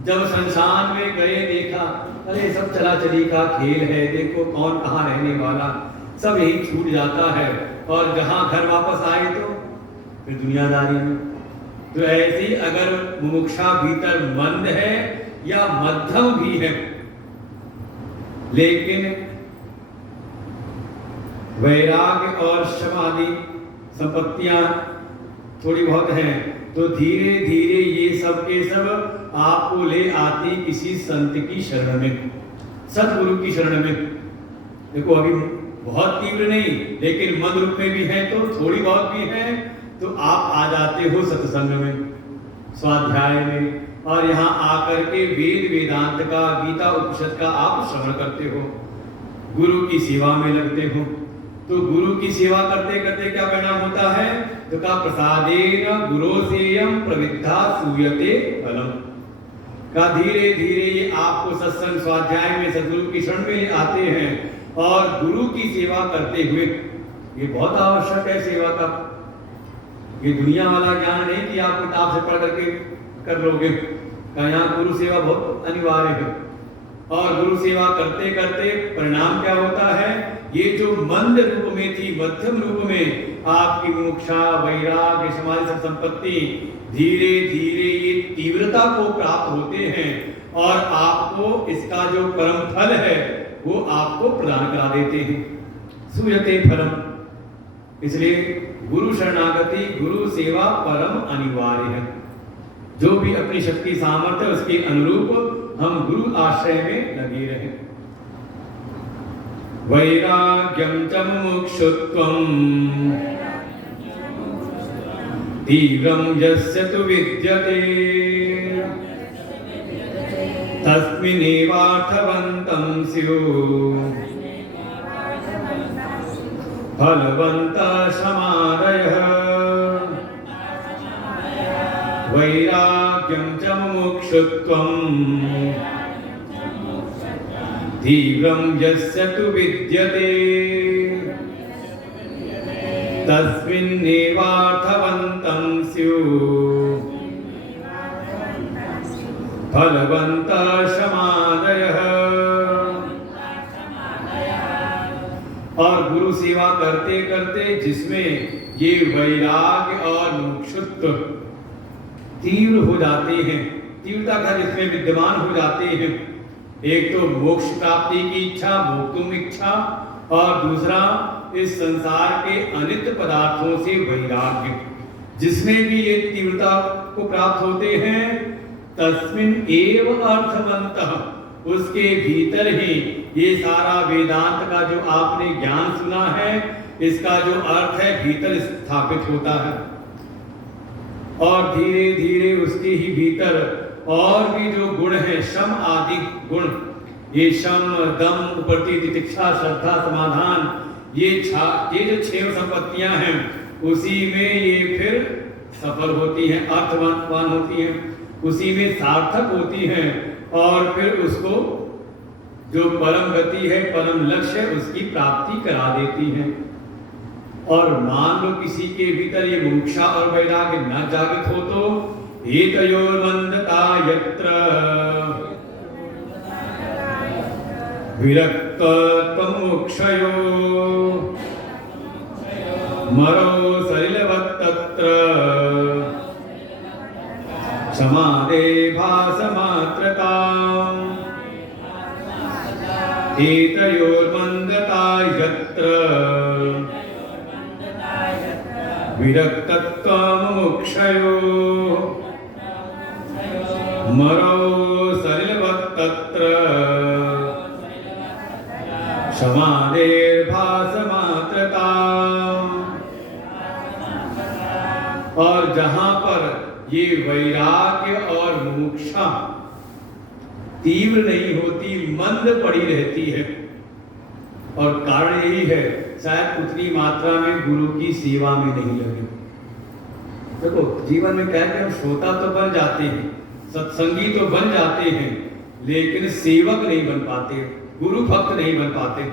जब शमशान में गए देखा अरे सब चला चली का खेल है, देखो कौन कहाँ रहने वाला, सब यही छूट जाता है, और जहां घर वापस आए तो फिर दुनियादारी में। तो ऐसी अगर मुमुक्षा भीतर मंद है या मध्यम भी है, लेकिन वैराग्य और समाधि संपत्तियां थोड़ी बहुत हैं, तो धीरे धीरे ये सब के सब आपको ले आती किसी संत की शरण में, सतगुरु की शरण में। देखो अभी बहुत तीव्र नहीं, लेकिन मंद रूप में भी है, तो थोड़ी बहुत भी है, तो आप आ जाते हो सत्संग में, स्वाध्याय में, और यहाँ आकर के वेद वेदांत का, गीता उपनिषद का आप श्रवण करते हो, गुरु की सेवा में लगते हो। तो गुरु की सेवा करते करते क्या परिणाम होता है, तो का प्रसादेन गुरोसेयं प्रविद्धा सूयते फलम्। का धीरे धीरे ये आपको सत्संग स्वाध्याय में सद्गुरु की शरण में आते हैं, और गुरु की सेवा करते हुए, ये बहुत आवश्यक है सेवा का। ये दुनिया वाला ज्ञान नहीं कि आप किताब से पढ़ करके कर लोगे, यहाँ गुरु सेवा बहुत अनिवार्य है। और गुरु सेवा करते करते परिणाम क्या होता है, ये जो मंद रूप में थी, मध्यम रूप में आपकी मोक्षा, वैराग्य, समाधि सब संपत्ति धीरे धीरे ये तीव्रता को प्राप्त होते हैं, और आपको इसका जो परम फल है वो आपको प्रदान करा देते हैं, सूयते फलम्। इसलिए गुरु शरणागति, गुरु सेवा परम अनिवार्य है। जो भी अपनी शक्ति सामर्थ्य उसके अनुरूप हम गुरु आश्रय में लगे रहें। वैराग्यं च मुमुक्षुत्वं तीव्रं यस्य तु विद्यते तस्मिन्नेवार्थवन्तं स्युः फलवन्तः समादयः। वैराग्यं च मुमुक्षुत्वं तीव्रं यस्य तु विद्यते तस्मिन्नेवार्थवन्तं स्युः फलवन्तः शमादयः। और गुरु सेवा करते करते जिसमें ये वैराग्य और मुमुक्षुत्व तीव्र हो जाते हैं, तीव्रता का जिसमें विद्यमान हो जाते हैं, एक तो मोक्ष प्राप्ति की इच्छा, भोक्तुम इच्छा, और दूसरा इस संसार के अनित्य पदार्थों से वैराग्य, जिसमें भी ये तीव्रता को प्राप्त होते हैं, तस्मिन एव अर्थवन्तः, उसके भीतर ही ये सारा वेदांत का जो आपने ज्ञान सुना है, इसका जो अर्थ है भीतर स्थापित होता है। और धीरे धीरे उसके ही भीतर और भी जो गुण है, शम आदि गुण, ये शम दम उपरति तितिक्षा श्रद्धा समाधान, ये जो 6 संपत्तियां हैं, उसी में ये फिर सफल होती हैं, अर्थवान होती हैं, उसी में सार्थक होती हैं, और फिर उसको जो परम गति है, परम लक्ष्य है, उसकी प्राप्ति करा देती हैं। और मान लो किसी के भीतर ये मुमुक्षा और वैराग्य न जागृत हो तो एतयोर्मन्दता यत्र विरक्तत्वमुक्षयो मरो सलिलवत्तत्र क्षमादे भासमात्रताम् एतयोर्मन्दता यत्र विरक्तत्वमुक्षयो मरो सलिलवत्तत्र क्षमादेर्भासमात्रताम्। और जहां पर ये वैराग्य और मुमुक्षा तीव्र नहीं होती, मंद पड़ी रहती है, और कारण यही है शायद उतनी मात्रा में गुरु की सेवा में नहीं लगे। देखो जीवन में क्या है, हम श्रोता तो बन जाते हैं, सत्संगी तो बन जाते हैं, लेकिन सेवक नहीं बन पाते, गुरु भक्त नहीं बन पाते।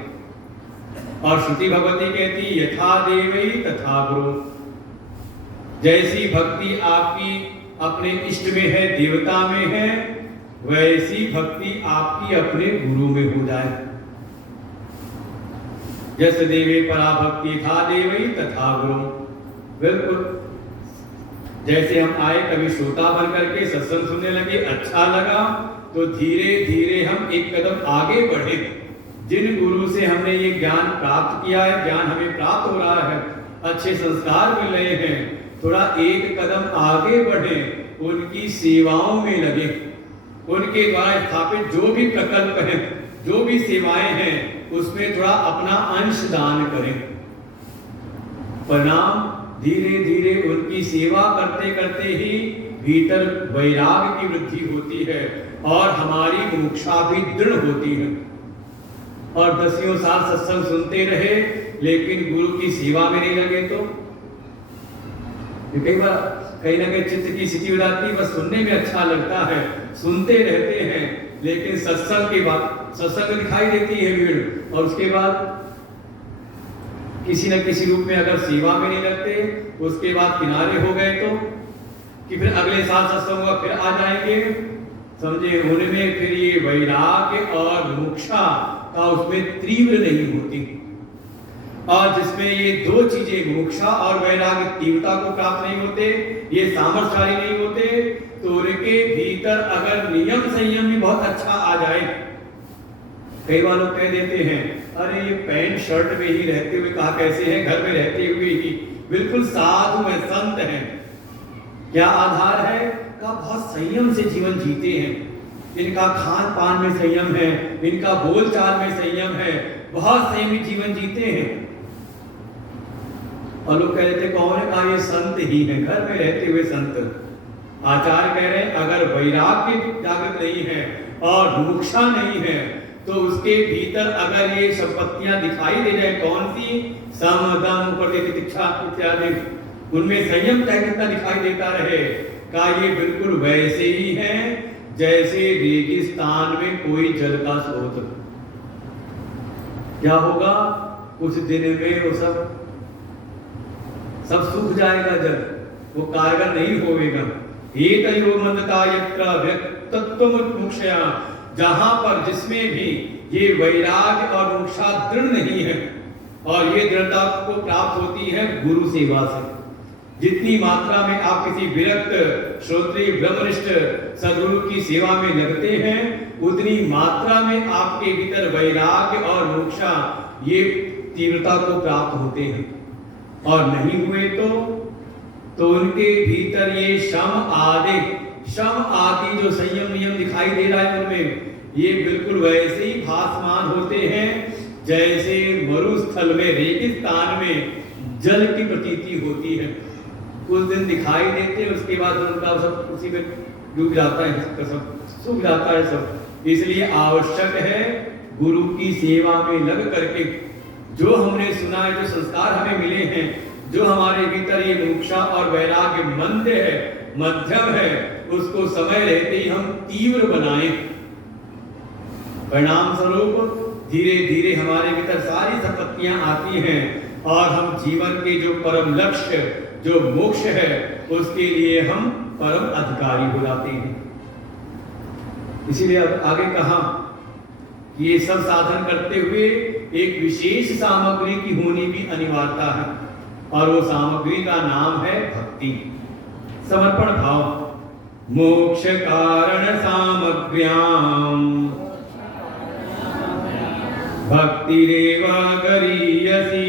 और श्रुति भगवती कहती यथा देवै तथा गुरु, जैसी भक्ति आपकी अपने इष्ट में है, देवता में है, वैसी भक्ति आपकी अपने गुरु में हो जाए। यस देवे परा भक्ति था देवै तथा गुरु। बिल्कुल जैसे हम आए, कभी श्रोता बन करके सत्संग सुनने लगे, अच्छा लगा, तो धीरे धीरे हम एक कदम आगे बढ़े। जिन गुरु से हमने ये ज्ञान प्राप्त किया है, ज्ञान हमें प्राप्त हो रहा है, अच्छे संस्कार मिल रहे हैं, थोड़ा एक कदम आगे बढ़े, उनकी सेवाओं में लगे, उनके द्वारा स्थापित जो भी प्रकल्प हैं, जो भी सेवाएं हैं, उसमें थोड़ा अपना अंश दान करें। परिणाम धीरे धीरे उनकी सेवा करते करते ही भीतर वैराग्य की वृद्धि होती है, और हमारी मुमुक्षा भी दृढ़ होती है। और 10 साल सत्संग सुनते रहे, लेकिन गुरु की सेवा में नहीं लगे तो कई बार कहीं ना कहीं चित्त की स्थिति हो जाती है, बस सुनने में अच्छा लगता है, सुनते रहते हैं, लेकिन सत्संग के बाद सत्संग दिखाई देती है भीड़, और उसके बाद किसी न किसी रूप में अगर सेवा में नहीं लगते, उसके बाद किनारे हो गए तो कि फिर अगले साल सत्संग होगा, फिर आ जाएंगे, समझे। उनमें फिर ये वैराग्य और मुमुक्षा का उसमें तीव्र नहीं होती। और जिसमें ये 2 चीजें, मुमुक्षा और वैराग्य, तीव्रता को प्राप्त नहीं होते, ये सामर्थ्यशाली नहीं होते, तो उनके भीतर अगर नियम संयम भी बहुत अच्छा आ जाए, कई बार लोग कह देते हैं अरे ये पैंट शर्ट में ही रहते हुए कहा कैसे है, घर में रहते हुए ही बिल्कुल साधु हैं, संत हैं। क्या आधार है? का बहुत संयम से जीवन जीते हैं, इनका खान पान में संयम है, इनका बोलचाल में संयम है, बहुत संयमी जीवन जीते हैं। और लोग कह रहे थे कौन है? कहा ये संत ही है, घर में रहते हुए संत। आचार्य कह रहे हैं अगर वैराग्य जागृत नहीं है और मुमुक्षा नहीं है, तो उसके भीतर अगर ये संपत्तियां दिखाई दे जाए, कौन सी? सम दम उपरति तितिक्षा इत्यादि, उनमें संयम चाहे कितना दिखाई देता रहे, का ये बिल्कुल वैसे ही है जैसे रेगिस्तान में कोई जल का स्रोत। क्या होगा? कुछ दिन में वो सब सूख जाएगा, जल वो कारगर नहीं होगा। एक मंदता यत्र व्यक्तत्व मुक्षया, जहां पर जिसमें भी ये वैराग्य और मोक्षा दृढ़ नहीं है, और ये दृढ़ता को प्राप्त होती है गुरु सेवा से। जितनी मात्रा में आप किसी विरक्त श्रोत्रिय ब्रह्मनिष्ठ सद्गुरु की सेवा में लगते हैं, उतनी मात्रा में आपके भीतर वैराग्य और मोक्षा ये तीव्रता को प्राप्त होते हैं। और नहीं हुए तो उनके भीतर ये शम आदि जो संयम नियम दिखाई दे रहा है उनमें, ये बिल्कुल वैसे ही भासमान होते हैं जैसे मरुस्थल में, रेगिस्तान में जल की प्रतीति होती है। कुछ दिन दिखाई देते हैं, उसके बाद उनका सब उसी में डूब जाता है, सब सूख जाता है सब। इसलिए आवश्यक है गुरु की सेवा में लग करके जो हमने सुना है, जो संस्कार हमें मिले हैं, जो हमारे भीतर ये मोक्षा और वैराग्य मंद है, मध्यम है, उसको समय रहते ही हम तीव्र बनाएं। परिणाम स्वरूप धीरे धीरे हमारे भीतर सारी संपत्तियां आती हैं और हम जीवन के जो परम लक्ष्य, जो मोक्ष है, उसके लिए हम परम अधिकारी हो जाते हैं। इसीलिए अब आगे कहा कि ये सब साधन करते हुए एक विशेष सामग्री की होनी भी अनिवार्यता है, और वो सामग्री का नाम है भक्ति, समर्पण भाव। मोक्ष कारण सामग्र्याम भक्तिरेव गरीयसी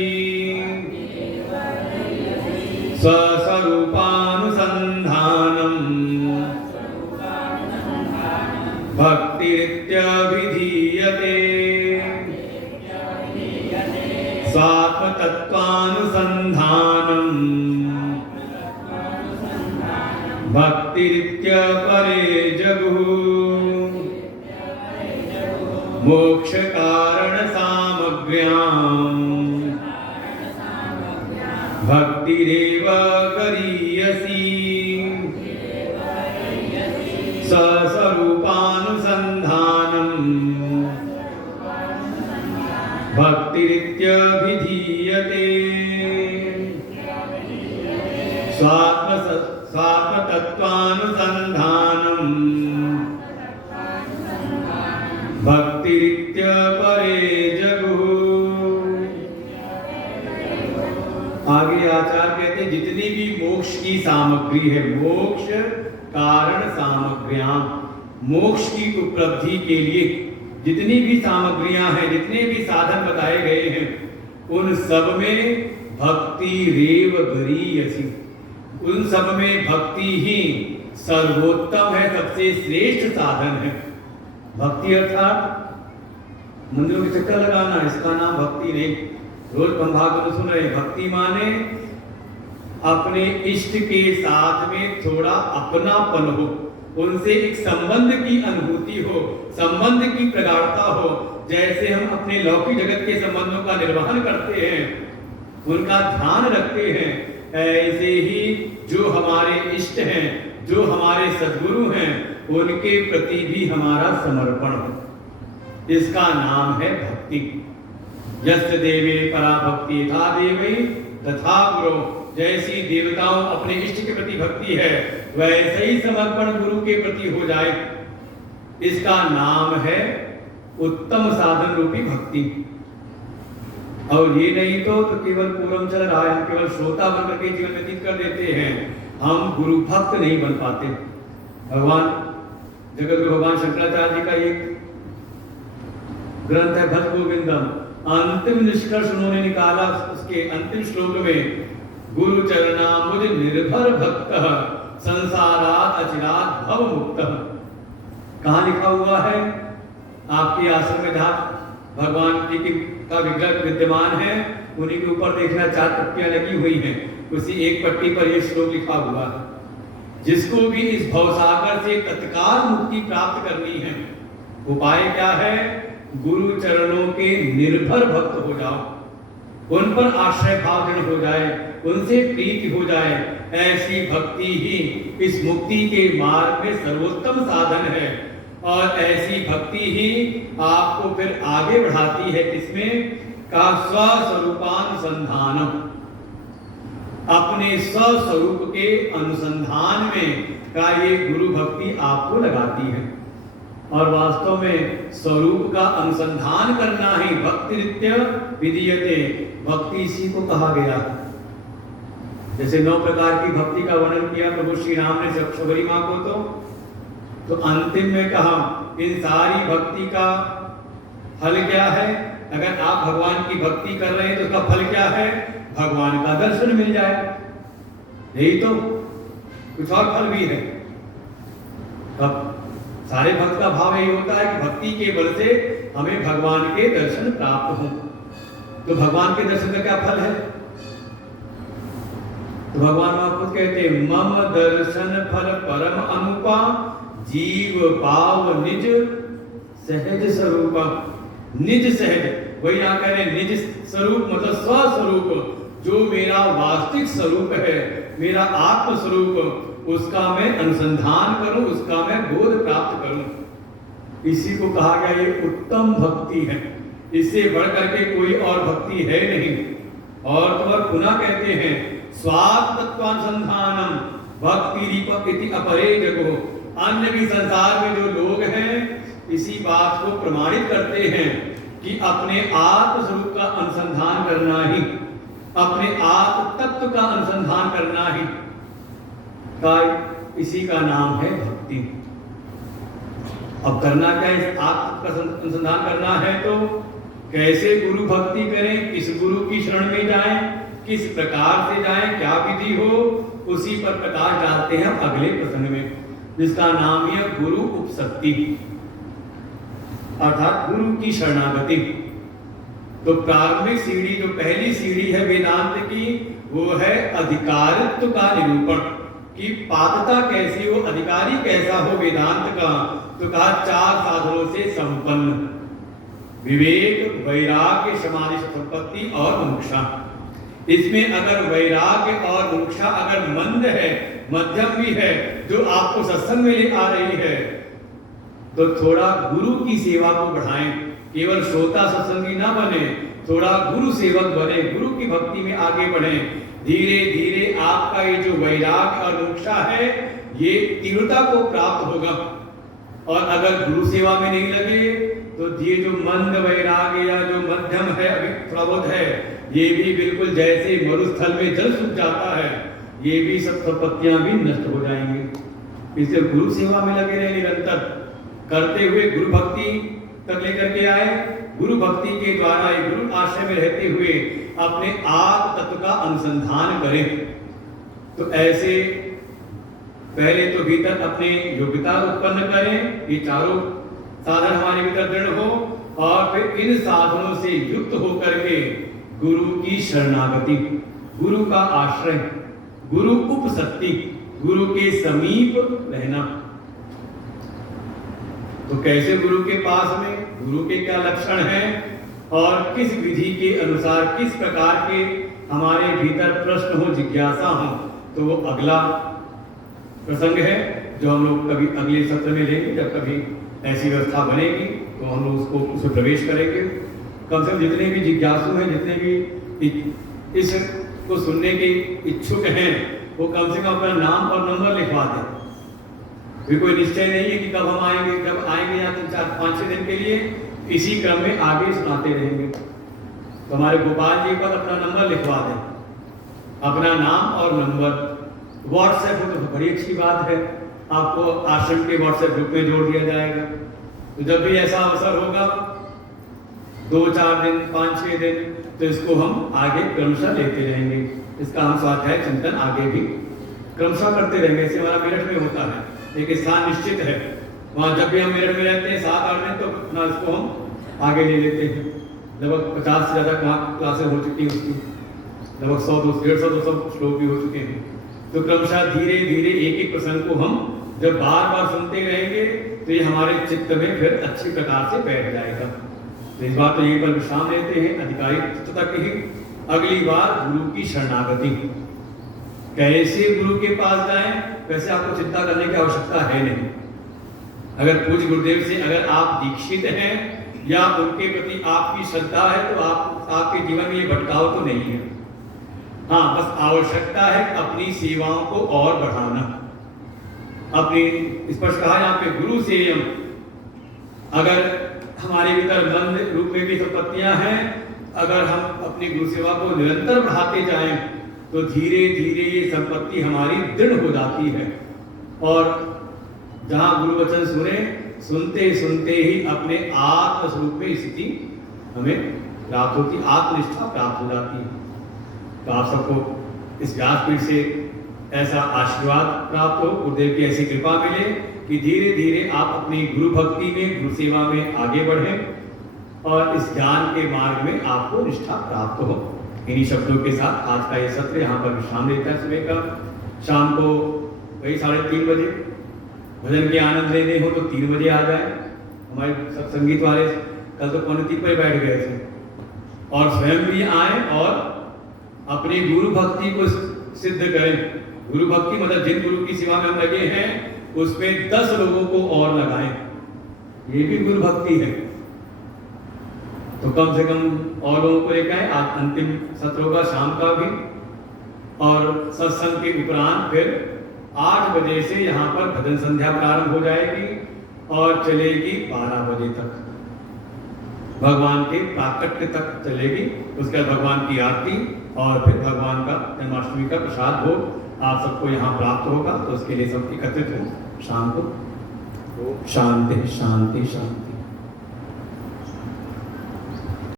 स्वस्वरूपानुसंधानम् भक्तिरित्यभिधीयते स्वात्मतत्त्वानुसंधानम् भक्तिरित्यपरे जगुः मोक्ष कारण सामग्र्याम भक्तिरेव गरीयसी स्वस्वरूपानुसंधानम् भक्तिरित्यभिधीयते स्वात्मतत्त्वानुसंधानम् भक्तिरित्यपरे जगुः। आगे आचार्य कहते हैं जितनी भी मोक्ष की सामग्री है, मोक्ष कारण सामग्र्याम, मोक्ष की उपलब्धि के लिए जितनी भी सामग्रियां हैं, जितने भी साधन बताए गए हैं, उन सब में भक्ति रेव गरीयसी, उन सब में भक्ति ही सर्वोत्तम है, सबसे श्रेष्ठ साधन है। भक्ति अर्थात मंदिरों के चक्कर लगाना, इसका नाम भक्ति नहीं। रोज भागवत सुन रहे, भक्ति माने अपने इष्ट के साथ में थोड़ा अपनापन हो, उनसे एक संबंध की अनुभूति हो, संबंध की प्रगाढ़ता हो। जैसे हम अपने लौकिक जगत के संबंधों का निर्वहन करते हैं, उनका ध्यान रखते हैं, ऐसे ही जो हमारे इष्ट हैं, जो हमारे सद्गुरु हैं, उनके प्रति भी हमारा समर्पण हो। इसका नाम है भक्ति। यस्य देवे परा भक्ति यथा देवै तथा गुरु, जैसी देवताओं अपने इष्ट के प्रति भक्ति है, वैसे ही समर्पण गुरु के प्रति हो जाए। इसका नाम है उत्तम साधन रूपी भक्ति। और ये नहीं तो केवल पूरम चल रहा है, हम केवल श्रोता बनकर के जीवन व्यतीत कर देते हैं, हम गुरु भक्त नहीं बन पाते। भगवान जगत गुरु भगवान शंकराचार्य जी का एक ग्रंथ है भज गोविंदम, अंतिम निष्कर्ष उन्होंने निकाला उसके अंतिम श्लोक में, गुरु चरणा मुझ निर्भर भक्त संसारात अचिरात भव मुक्त। कहाँ लिखा हुआ है? आपके आश्रम में जहाँ भगवान जी का विग्रह विद्यमान है, उन्हीं के ऊपर देखना 4 पट्टियां लगी हुई हैं, उसी एक पट्टी पर यह श्लोक लिखा हुआ है। जिसको भी इस भवसागर से तत्काल मुक्ति प्राप्त करनी है, उपाय क्या है? गुरु चरणों के निर्भर भक्त हो जाओ, उन पर आश्रय भाव दृढ़ हो जाए, उनसे प्रीति हो जाए, ऐसी भक्ति ही इस मुक्ति के मार्ग में सर्वोत्तम साधन है। और ऐसी भक्ति ही आपको फिर आगे बढ़ाती है किसमें? का स्वस्वरूपानुसंधानम, अपने स्वस्वरूप के अनुसंधान में का ये गुरु भक्ति आपको लगाती है। और वास्तव में स्वरूप का अनुसंधान करना ही भक्ति नित्य विधीयते, भक्ति इसी को कहा गया। जैसे 9 प्रकार की भक्ति का वर्णन किया प्रभु श्री राम ने शबरी माँ को, तो अंतिम में कहा इन सारी भक्ति का फल क्या है? अगर आप भगवान की भक्ति कर रहे हैं तो उसका फल क्या है? भगवान का दर्शन मिल जाए। यही तो, कुछ और फल भी है। अब सारे भक्त का भाव यही होता है कि भक्ति के बल से हमें भगवान के दर्शन प्राप्त हो। तो भगवान के दर्शन का क्या फल है? तो भगवान वहां खुद कहते हैं मम दर्शन फल परम अनुपा, जीव पाव निज सहज स्वरूपा। निज सहज, वही यहाँ कह रहे हैं निज स्वरूप मतलब स्वस्वरूप, जो मेरा वास्तविक स्वरूप है, मेरा आत्म स्वरूप, उसका मैं अनुसंधान करूं, उसका मैं बोध प्राप्त करूं। इसी को कहा गया ये उत्तम भक्ति है। इससे बढ़ करके कोई और भक्ति है नहीं। और तो और पुनः कहते हैं स्वात्मत्वानुसंधानम भक्ति दीपक इति अपरे जगो। अन्य भी संसार में जो लोग हैं इसी बात को प्रमाणित करते हैं कि अपने आत्म स्वरूप का अनुसंधान करना ही, अपने आत्म तत्व का अनुसंधान करना ही का इसी का नाम है भक्ति। अब करना क्या है? आत्म का अनुसंधान करना है तो कैसे गुरु भक्ति करें, किस गुरु की शरण में जाएं, किस प्रकार से जाएं, क्या विधि हो, उसी पर प्रकाश डालते हैं अगले प्रसंग में, जिसका नाम है गुरु उपसक्ति अर्थात गुरु की शरणागति। तो प्रारंभिक सीढ़ी, जो पहली सीढ़ी है वेदांत की, वो है अधिकारित्व का निरूपण कि पात्रता कैसी हो, अधिकारी कैसा हो वेदांत का। तो कहा 4 साधनों से संपन्न, विवेक, वैराग्य, समाधि, संपत्ति और मुमुक्षा। इसमें अगर वैराग्य और मुमुक्षा अगर मंद है, मध्यम भी है, जो आपको सत्संग में ले आ रही है, तो थोड़ा गुरु की सेवा को बढ़ाएं। केवल श्रोता सत्संगी ना बने, थोड़ा गुरु सेवक बने, गुरु की भक्ति में आगे बढ़े। धीरे धीरे आपका ये जो वैराग्य और मुमुक्षा है ये तीव्रता को प्राप्त होगा। और अगर गुरु सेवा में नहीं लगे तो ये जो मंद वैराग्य या जो मध्यम है, अभी थोड़ा बहुत है, ये भी बिल्कुल जैसे मरुस्थल में जल सूख जाता है, ये भी सब संपत्तियां भी नष्ट हो जाएंगी। इसलिए गुरु सेवा में लगे रहे, निरंतर करते हुए गुरु भक्ति तक लेकर के आए। गुरु भक्ति के द्वारा गुरु आश्रय में रहते हुए अपने आत्म तत्व का अनुसंधान करें। तो ऐसे पहले तो भीतर अपने योग्यता उत्पन्न करें, ये चारों साधन हमारे भीतर दृढ़ हो, और फिर इन साधनों से युक्त होकर के गुरु की शरणागति, गुरु का आश्रय, गुरु उपसक्ति, गुरु के समीप रहना। तो कैसे गुरु के पास में, गुरु के क्या लक्षण हैं, और किस विधि के अनुसार, किस प्रकार के हमारे भीतर प्रश्न हो, जिज्ञासा हो, तो वो अगला प्रसंग है जो हम लोग कभी अगले सत्र में लेंगे। जब कभी ऐसी व्यवस्था बनेगी तो हम लोग उसको उसमें प्रवेश करेंगे। कम से कम जितने भी जिज्ञासु हैं, जितने भी इस को सुनने के इच्छुक हैं, वो कम से कम अपना नाम और नंबर लिखवा दें। भी कोई निश्चय नहीं है कि कब हम आएंगे, जब आएंगे या 3-4-5-6 दिन के लिए, इसी क्रम में आगे सुनाते रहेंगे। तो हमारे गोपाल जी पर अपना नंबर लिखवा दें, अपना नाम और नंबर। व्हाट्सएप हो तो बड़ी अच्छी बात है, आपको आश्रम के व्हाट्सएप ग्रुप में जोड़ दिया जाएगा। तो जब भी ऐसा अवसर होगा, 2-4 दिन, 5-6 दिन, तो इसको हम आगे क्रमशः लेते रहेंगे। इसका हम स्वाध्याय चिंतन आगे भी क्रमशः करते रहेंगे। ऐसे हमारा मेरठ में होता है, एक स्थान निश्चित है, वहाँ जब भी हम मेरठ में रहते हैं 7-8 दिन, तो अपना इसको हम आगे ले लेते हैं। लगभग 50 से ज़्यादा क्लासें हो चुकी हैं उसकी, लगभग 100-150-200 श्लोक भी हो चुके हैं। तो क्रमशः धीरे धीरे एक एक प्रसंग को हम जब बार बार सुनते रहेंगे तो ये हमारे चित्त में फिर अच्छी प्रकार से बैठ जाएगा। तो इस बार तो यहीं पर विश्राम लेते हैं, अधिकारी तक ही अगली बार गुरु की शरणागति। कैसे गुरु के पास जाएं, वैसे आपको चिंता करने की आवश्यकता है नहीं। अगर पूज्य गुरुदेव से अगर आप दीक्षित हैं या उनके प्रति आपकी श्रद्धा है तो आपके जीवन में ये भटकाव तो नहीं है। हाँ, बस आवश्यकता है अपनी सेवाओं को और बढ़ाना। अपनी स्पष्ट कहा यहाँ पे गुरु से अगर हमारे भीतर मन रूप में भी संपत्तियां हैं, अगर हम अपनी गुरु सेवा को निरंतर बढ़ाते जाएं तो धीरे धीरे ये संपत्ति हमारी दृढ़ हो जाती है और जहां गुरु वचन सुनते सुनते ही अपने आत्म स्वरूप में स्थिति हमें प्राप्त होती, आत्मनिष्ठा प्राप्त हो जाती है। तो आप सबको इस व्यासपीठ से ऐसा आशीर्वाद प्राप्त हो, गुरुदेव की ऐसी कृपा मिले कि धीरे धीरे आप अपनी गुरु भक्ति में, गुरु सेवा में आगे बढ़ें और इस ज्ञान के मार्ग में आपको निष्ठा प्राप्त हो। इन्हीं शब्दों के साथ आज का ये सत्र यहाँ पर विश्राम लेता है। सुबह का शाम को वही 3:30 बजे भजन के आनंद लेने हो तो 3 बजे आ जाए। हमारे सब संगीत वाले कल तो 2:45 पर बैठ गए थे और स्वयं भी आए और अपनी गुरु भक्ति को सिद्ध करें। गुरु भक्ति मतलब जिन गुरु की सेवा में हम लगे हैं उसमें 10 लोगों को और लगाएं, ये भी गुरु भक्ति है। तो कम से कम और लोगों को लेकर आज अंतिम सत्र होगा शाम का भी, और सत्संग के उपरांत फिर 8 बजे से यहाँ पर भजन संध्या प्रारंभ हो जाएगी और चलेगी 12 बजे तक, भगवान के प्राकट्य तक चलेगी। उसके बाद भगवान की आरती और फिर भगवान का जन्माष्टमी का प्रसाद भोग आप सबको यहाँ प्राप्त होगा। तो उसके लिए सब एकत्रित हो शाम को। शांति शांति शांति।